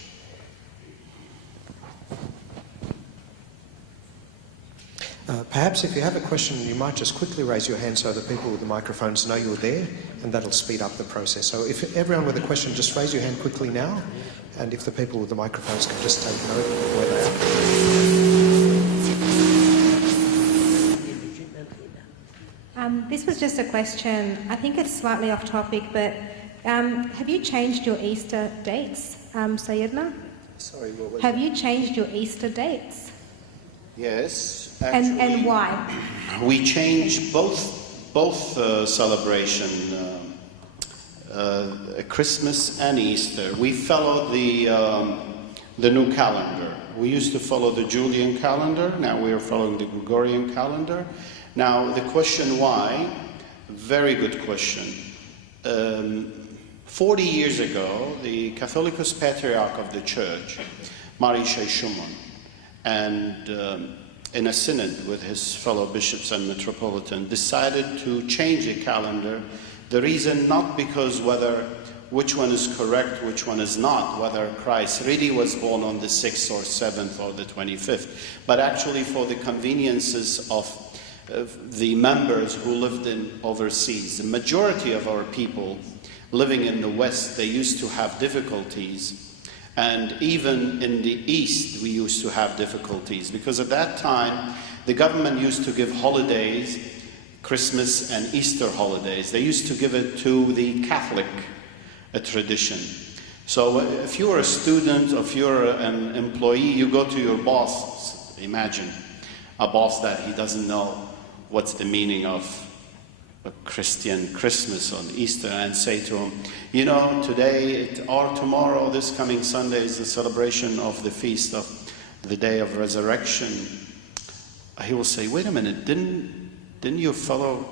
Perhaps if you have a question, you might just quickly raise your hand so the people with the microphones know you're there, and that'll speed up the process. So if everyone with a question, just raise your hand quickly now, and if the people with the microphones can just take note of where they are. This was just a question. I think it's slightly off topic, but have you changed your Easter dates, Sayyidna? Sorry, what was Have you changed your Easter dates? Yes, actually. And why? We changed both celebration, Christmas and Easter. We followed the new calendar. We used to follow the Julian calendar. Now we are following the Gregorian calendar. Now the question why, very good question. 40 years ago, the Catholicos Patriarch of the Church, Marishay Shumon, and in a synod with his fellow bishops and metropolitan, decided to change the calendar. The reason not because which one is correct, which one is not, whether Christ really was born on the 6th or 7th or the 25th, but actually for the conveniences of the members who lived in overseas. The majority of our people living in the West, they used to have difficulties. And even in the East, we used to have difficulties, because at that time, the government used to give holidays, Christmas and Easter holidays. They used to give it to the Catholic tradition. So if you're a student, or if you're an employee, you go to your boss. Imagine a boss that he doesn't know what's the meaning of a Christian Christmas on Easter, and say to him, you know, today or tomorrow, this coming Sunday, is the celebration of the feast of the day of resurrection. He will say, wait a minute, didn't you follow,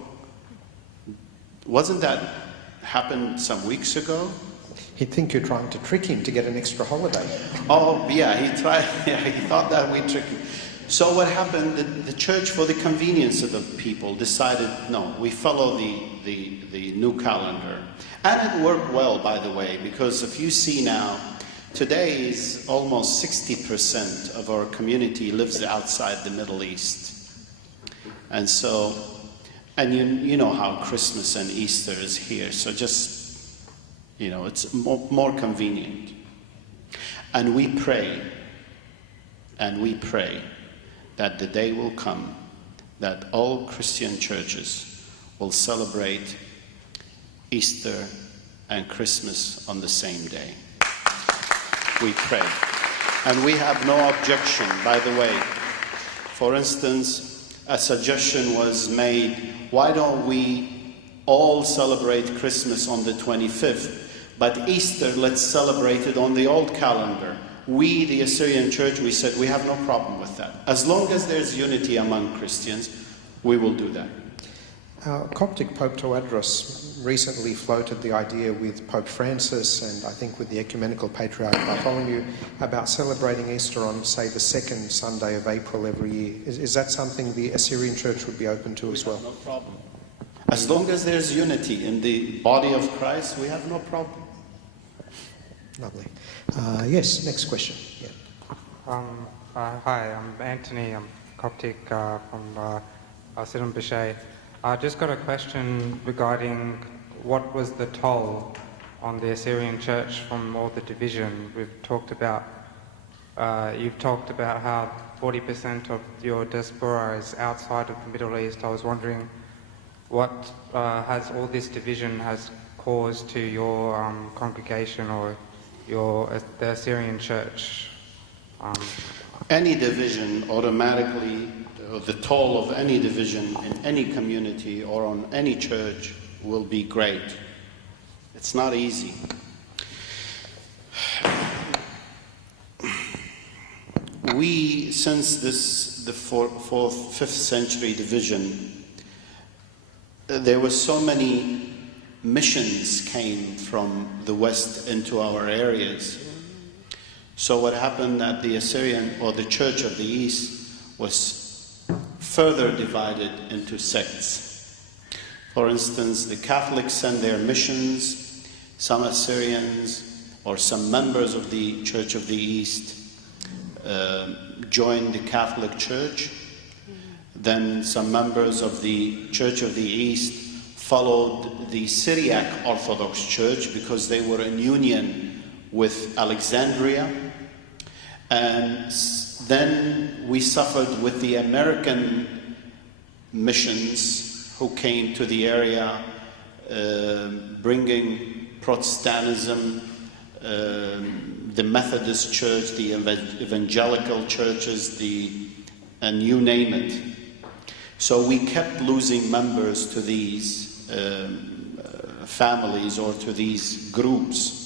wasn't that happened some weeks ago? He'd think you're trying to trick him to get an extra holiday. Oh, yeah, he thought that we'd trick him. So what happened, the church, for the convenience of the people, decided, no, we follow the new calendar. And it worked well, by the way, because if you see now, today is almost 60% of our community lives outside the Middle East. And so, and you know how Christmas and Easter is here, so just, you know, it's more convenient. And we pray that the day will come that all Christian churches will celebrate Easter and Christmas on the same day. We pray. And we have no objection, by the way. For instance, a suggestion was made, why don't we all celebrate Christmas on the 25th, but Easter, let's celebrate it on the old calendar. We, the Assyrian Church, we said we have no problem with that. As long as there's unity among Christians, we will do that. Coptic Pope Tawadros recently floated the idea with Pope Francis, and I think with the Ecumenical Patriarch Bartholomew, about celebrating Easter on, say, the second Sunday of April every year. Is that something the Assyrian Church would be open to as well? No problem. As long as there's unity in the body of Christ, we have no problem. Lovely. Yes, next question. Yeah. Hi, I'm Anthony. I'm Coptic from Zealand Bishoy. I just got a question regarding what was the toll on the Assyrian Church from all the division. We've talked about, you've talked about how 40% of your diaspora is outside of the Middle East. I was wondering what has all this division has caused to your congregation or the Assyrian Church? Any division automatically, the toll of any division in any community or on any church will be great. It's not easy. We, since the 4th, 5th century division, there were so many missions came from the West into our areas. So what happened that the Assyrian, or the Church of the East, was further divided into sects. For instance, the Catholics sent their missions, some Assyrians or some members of the Church of the East joined the Catholic Church. Then some members of the Church of the East followed the Syriac Orthodox Church because they were in union with Alexandria. And then we suffered with the American missions who came to the area bringing Protestantism, the Methodist Church, the evangelical churches, and you name it. So we kept losing members to these families or to these groups.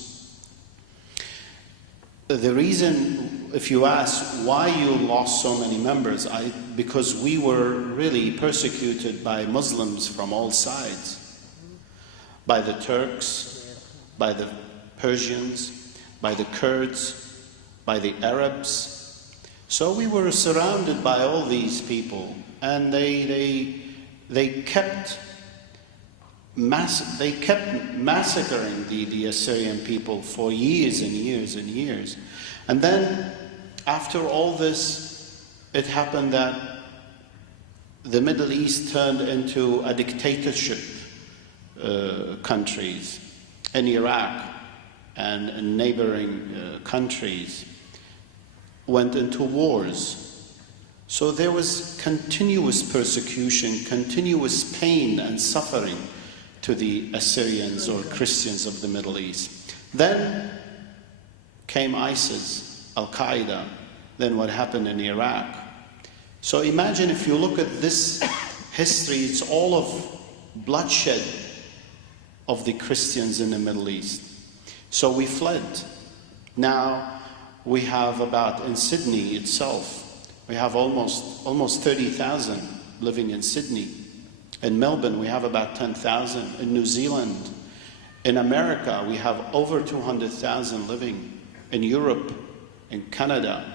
The reason, if you ask why you lost so many members, because we were really persecuted by Muslims from all sides, by the Turks, by the Persians, by the Kurds, by the Arabs. So we were surrounded by all these people, and they kept massacring the Assyrian people for years and years and years. And then, after all this, it happened that the Middle East turned into a dictatorship countries. in Iraq and in neighboring countries went into wars. So there was continuous persecution, continuous pain and suffering to the Assyrians or Christians of the Middle East. Then came ISIS, Al-Qaeda, then what happened in Iraq. So imagine if you look at this history, it's all of bloodshed of the Christians in the Middle East. So we fled. Now we have about, in Sydney itself, we have almost 30,000 living in Sydney. In Melbourne we have about 10,000. In New Zealand, in America we have over 200,000 living. In Europe, in Canada,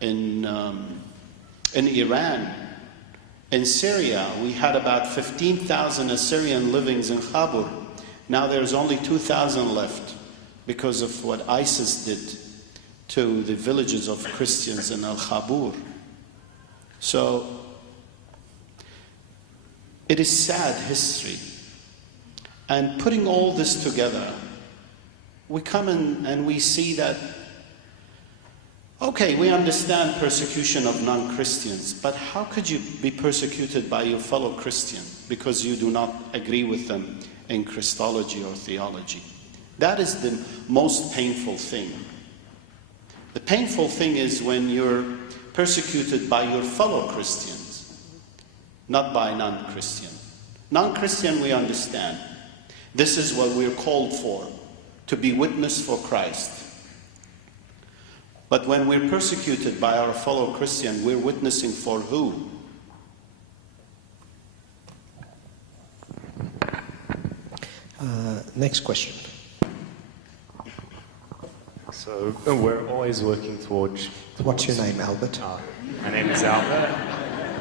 in Iran, in Syria we had about 15,000 Assyrian livings in Khabur. Now there's only 2,000 left because of what ISIS did to the villages of Christians in Al-Khabur. So it is sad history. And putting all this together, we come in and we see that, okay, we understand persecution of non-Christians, but how could you be persecuted by your fellow Christian because you do not agree with them in Christology or theology? That is the most painful thing. The painful thing is when you're persecuted by your fellow Christians, not by non-Christian. Non-Christian we understand. This is what we're called for, to be witness for Christ. But when we're persecuted by our fellow Christian, we're witnessing for who? Next question. So we're always working towards... What's your name, Albert? My name is Albert.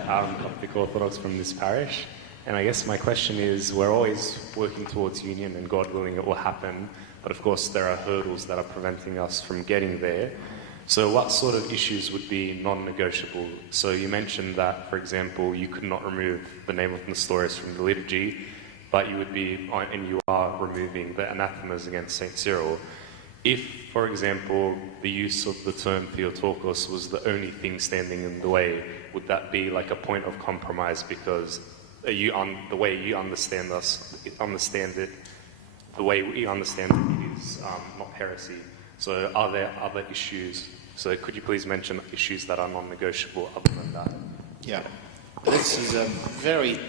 I'm Coptic Orthodox from this parish. And I guess my question is, we're always working towards union, and God willing it will happen. But of course there are hurdles that are preventing us from getting there. So what sort of issues would be non-negotiable? So you mentioned that, for example, you could not remove the name of Nestorius from the liturgy, but you would be, and you are removing the anathemas against St. Cyril. If, for example, the use of the term Theotokos was the only thing standing in the way, would that be like a point of compromise because the way you understand it, the way we understand it is not heresy. So are there other issues? So could you please mention issues that are non-negotiable other than that? Yeah, this is a very,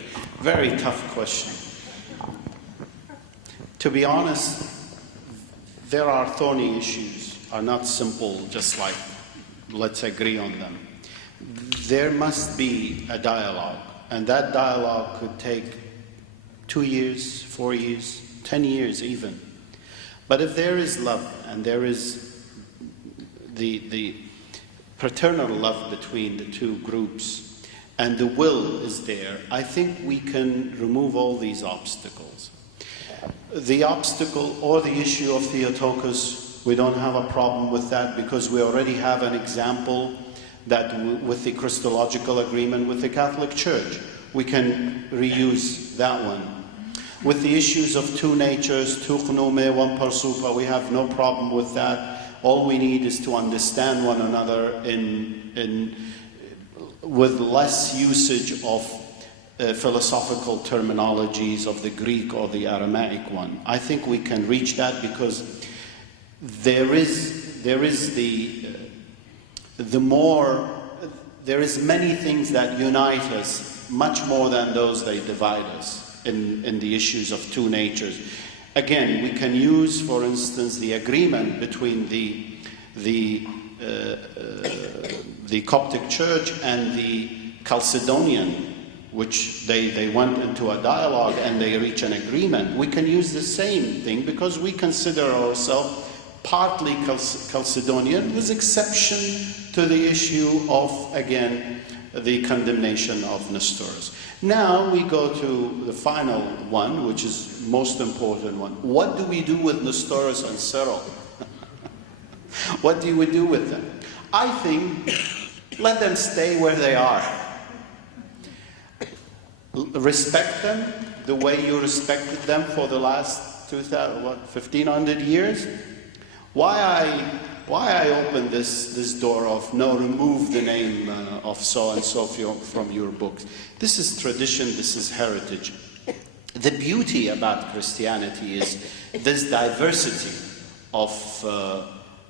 very tough question. To be honest, there are thorny issues, are not simple, just like let's agree on them. There must be a dialogue, and that dialogue could take 2 years, 4 years, 10 years even. But if there is love, and there is the fraternal love between the two groups, and the will is there, I think we can remove all these obstacles. The obstacle or the issue of Theotokos, we don't have a problem with that because we already have an example that with the Christological agreement with the Catholic Church, we can reuse that one. With the issues of two natures, tu gnome, one parsupa, we have no problem with that. All we need is to understand one another with less usage of philosophical terminologies of the Greek or the Aramaic one. I think we can reach that because there is many things that unite us much more than those that divide us in the issues of two natures. Again, we can use, for instance, the agreement between the Coptic Church and the Chalcedonian, which they went into a dialogue and they reach an agreement. We can use the same thing because we consider ourselves partly Chalcedonian, with exception to the issue of, again, the condemnation of Nestorius. Now we go to the final one, which is most important one. What do we do with Nestorius and Cyril? What do we do with them? I think let them stay where they are. Respect them the way you respected them for the last 1,500 years. Why I open this door of no, remove the name of so and so from your books. This is tradition, this is heritage. The beauty about Christianity is this diversity of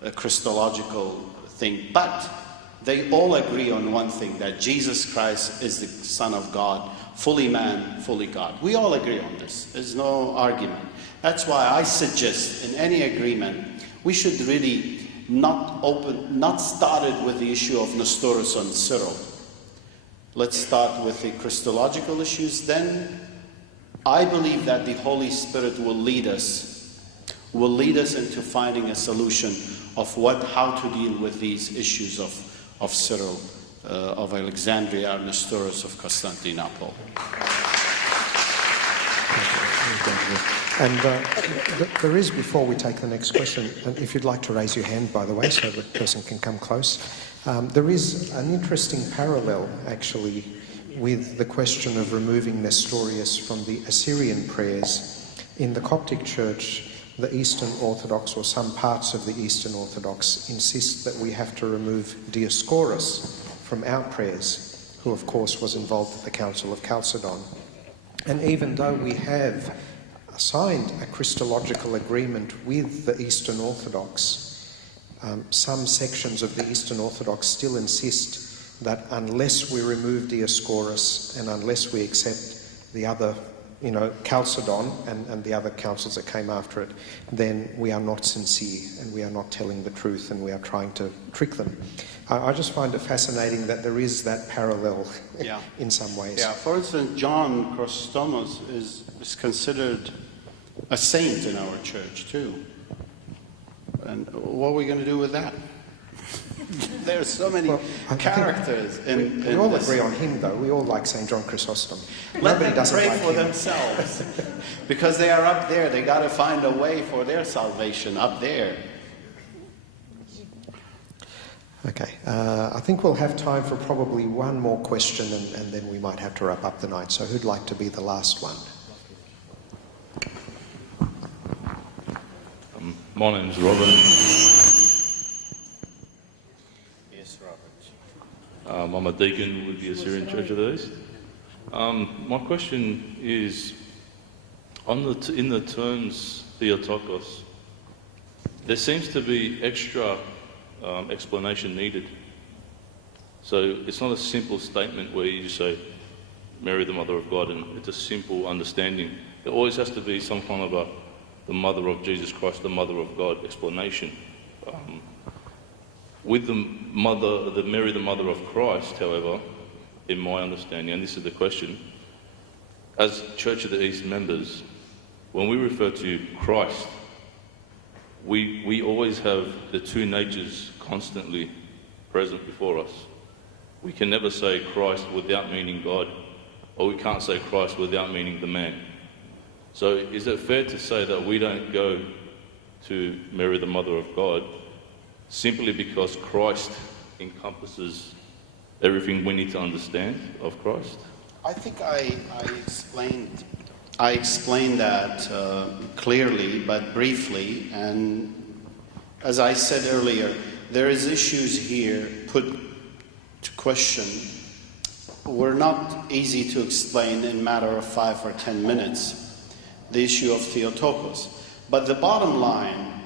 a Christological thing, but they all agree on one thing, that Jesus Christ is the Son of God, fully man, fully God. We all agree on this. There's no argument. That's why I suggest in any agreement, we should really not start it with the issue of Nestorius and Cyril. Let's start with the Christological issues. Then I believe that the Holy Spirit will lead us into finding a solution of how to deal with these issues of Cyril of Alexandria, or Nestorius of Constantinople. And there is, before we take the next question, and if you'd like to raise your hand, by the way, so the person can come close, there is an interesting parallel, actually, with the question of removing Nestorius from the Assyrian prayers. In the Coptic Church, the Eastern Orthodox, or some parts of the Eastern Orthodox, insist that we have to remove Dioscorus from our prayers, who of course was involved at the Council of Chalcedon. And even though we have signed a Christological agreement with the Eastern Orthodox, some sections of the Eastern Orthodox still insist that unless we remove Dioscorus and unless we accept the other, Chalcedon and the other councils that came after it, then we are not sincere and we are not telling the truth and we are trying to trick them. I just find it fascinating that there is that parallel in some ways. Yeah, for instance, John Chrysostomos is considered a saint in our church too. And what are we going to do with that? There are so many characters in we all this. agree on him, though. We all like St. John Chrysostom. Let Nobody them doesn't pray like for him. themselves. Because they are up there. They got to find a way for their salvation up there. Okay, I think we'll have time for probably one more question and then we might have to wrap up the night. So who'd like to be the last one? My name's Robin. Yes, Robert. I'm a deacon with the Assyrian Church of the East. My question is, in the terms Theotokos, there seems to be extra explanation needed. So it's not a simple statement where you just say, Mary the Mother of God, and it's a simple understanding. There always has to be some kind of the Mother of Jesus Christ, the Mother of God explanation. With the Mary the Mother of Christ, however, in my understanding, and this is the question, as Church of the East members, when we refer to Christ, we always have the two natures constantly present before us. We can never say Christ without meaning God, or we can't say Christ without meaning the man. So is it fair to say that we don't go to Mary the Mother of God simply because Christ encompasses everything we need to understand of Christ? I think I explained that clearly but briefly, and as I said earlier, there is issues here put to question were not easy to explain in a matter of 5 or 10 minutes, the issue of Theotokos. But the bottom line,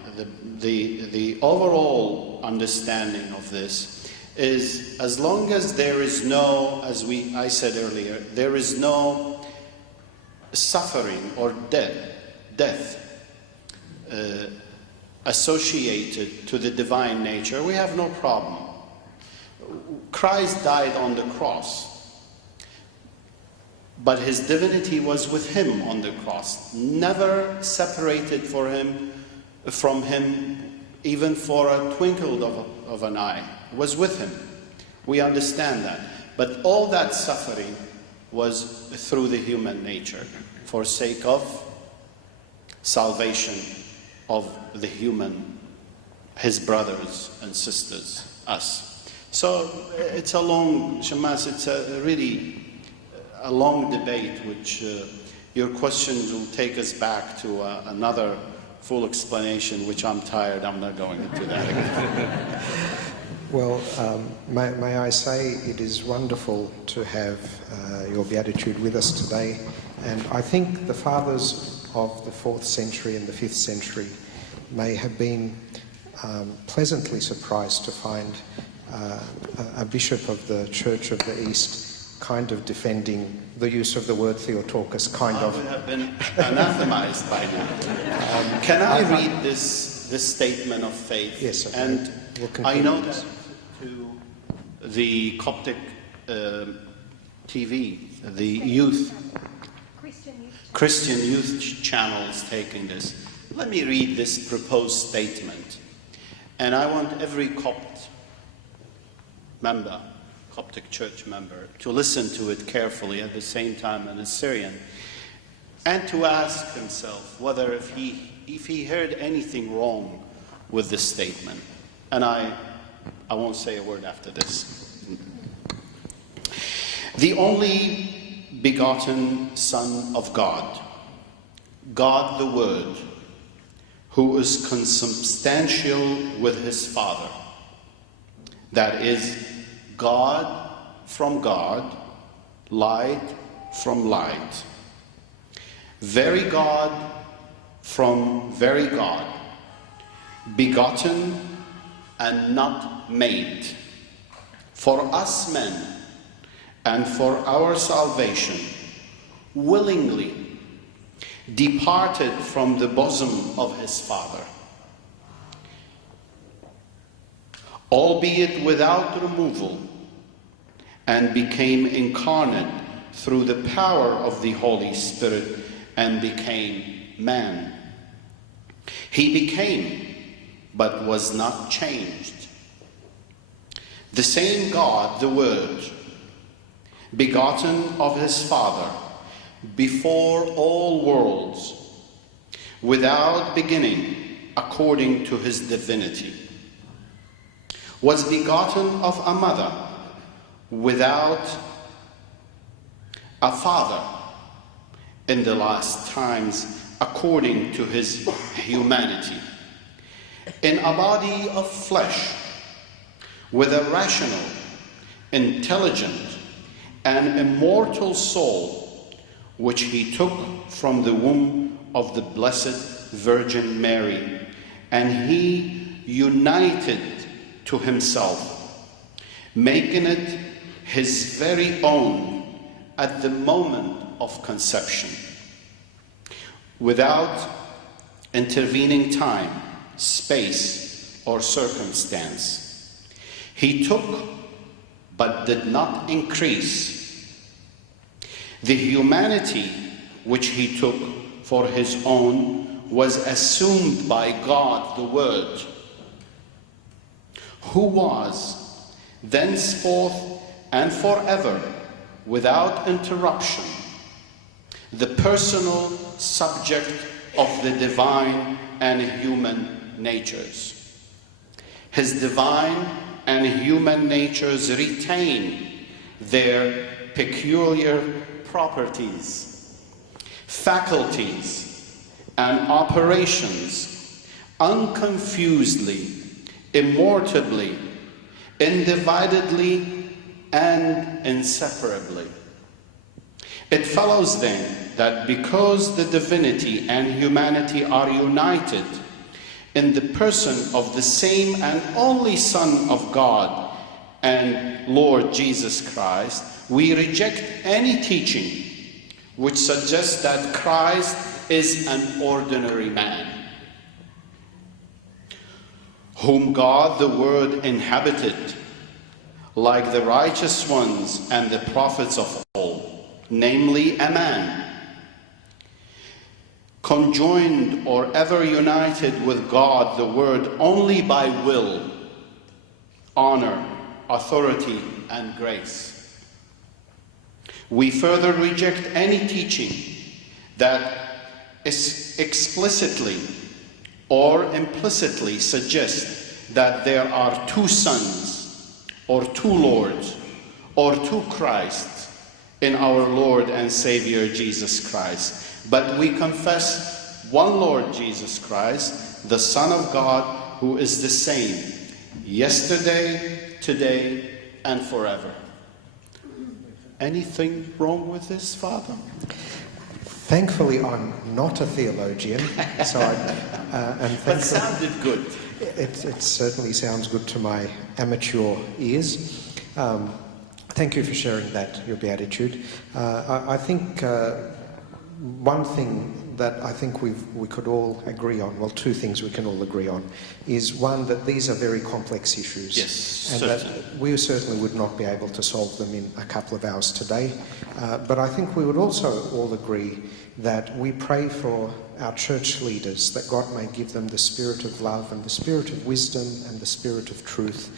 the overall understanding of this is, as long as there is no, I said earlier, there is no suffering or death associated to the divine nature, we have no problem. Christ died on the cross, but his divinity was with him on the cross, never separated from him even for a twinkle of an eye. It was with him. We understand that. But all that suffering was through the human nature, for sake of salvation of the human, his brothers and sisters, us. So it's a long, Shamas, it's really a long debate which your questions will take us back to another full explanation, which I'm tired. I'm not going into that again. Well, may I say it is wonderful to have your Beatitude with us today, and I think the fathers of the 4th century and the 5th century may have been pleasantly surprised to find a bishop of the Church of the East kind of defending the use of the word Theotokos, kind of. I would have been anathematized by now. Can I read this statement of faith? Yes, sir. And We'll I know that to the Coptic TV, the youth, Christian youth channels taking this. Let me read this proposed statement. And I want every Copt member, Coptic church member, to listen to it carefully, at the same time an Assyrian, and to ask himself whether if he heard anything wrong with this statement. And I won't say a word after this. The only begotten Son of God, God the Word, who is consubstantial with his Father, that is, God from God, light from light, very God from very God, begotten and not made, for us men and for our salvation, willingly departed from the bosom of his Father, albeit without removal, and became incarnate through the power of the Holy Spirit and became man. He became, but was not changed. The same God, the Word, begotten of his Father, before all worlds, without beginning, according to his divinity, was begotten of a mother, without a father, in the last times, according to his humanity, in a body of flesh, with a rational, intelligent, and immortal soul, which he took from the womb of the Blessed Virgin Mary, and he united to himself, making it his very own at the moment of conception, without intervening time, space, or circumstance. He took, but did not increase. The humanity which he took for his own was assumed by God the Word, who was thenceforth and forever, without interruption, the personal subject of the divine and human natures. His divine and human natures retain their peculiar properties, faculties, and operations unconfusedly, immortably, individedly, and inseparably. It follows then that because the divinity and humanity are united in the person of the same and only Son of God and Lord Jesus Christ, we reject any teaching which suggests that Christ is an ordinary man, whom God the Word inhabited, like the righteous ones and the prophets of old, namely a man, conjoined or ever united with God the Word only by will, honor, authority, and grace. We further reject any teaching that is explicitly or implicitly suggests that there are two sons, or two lords, or two Christs, in our Lord and Savior Jesus Christ. But we confess one Lord Jesus Christ, the Son of God, who is the same yesterday, today, and forever. Anything wrong with this, Father? Thankfully, I'm not a theologian, so but sounded good. It certainly sounds good to my amateur ears. Thank you for sharing that, your Beatitude. I think one thing that I think we could all agree on, well, two things we can all agree on, is one, that these are very complex issues. Yes, and certainly. that we certainly would not be able to solve them in a couple of hours today. But I think we would also all agree that we pray for our church leaders, that God may give them the spirit of love and the spirit of wisdom and the spirit of truth,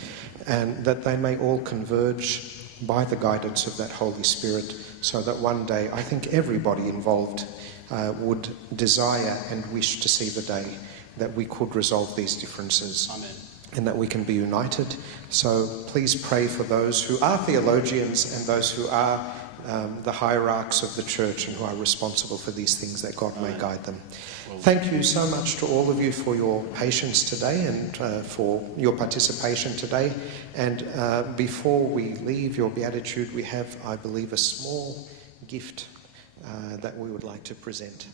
and that they may all converge by the guidance of that Holy Spirit, so that one day I think everybody involved would desire and wish to see the day that we could resolve these differences. Amen. And that we can be united. So please pray for those who are theologians and those who are the hierarchs of the church and who are responsible for these things, that God may guide them. Thank you so much to all of you for your patience today and for your participation today. And before we leave your Beatitude, we have, I believe, a small gift that we would like to present.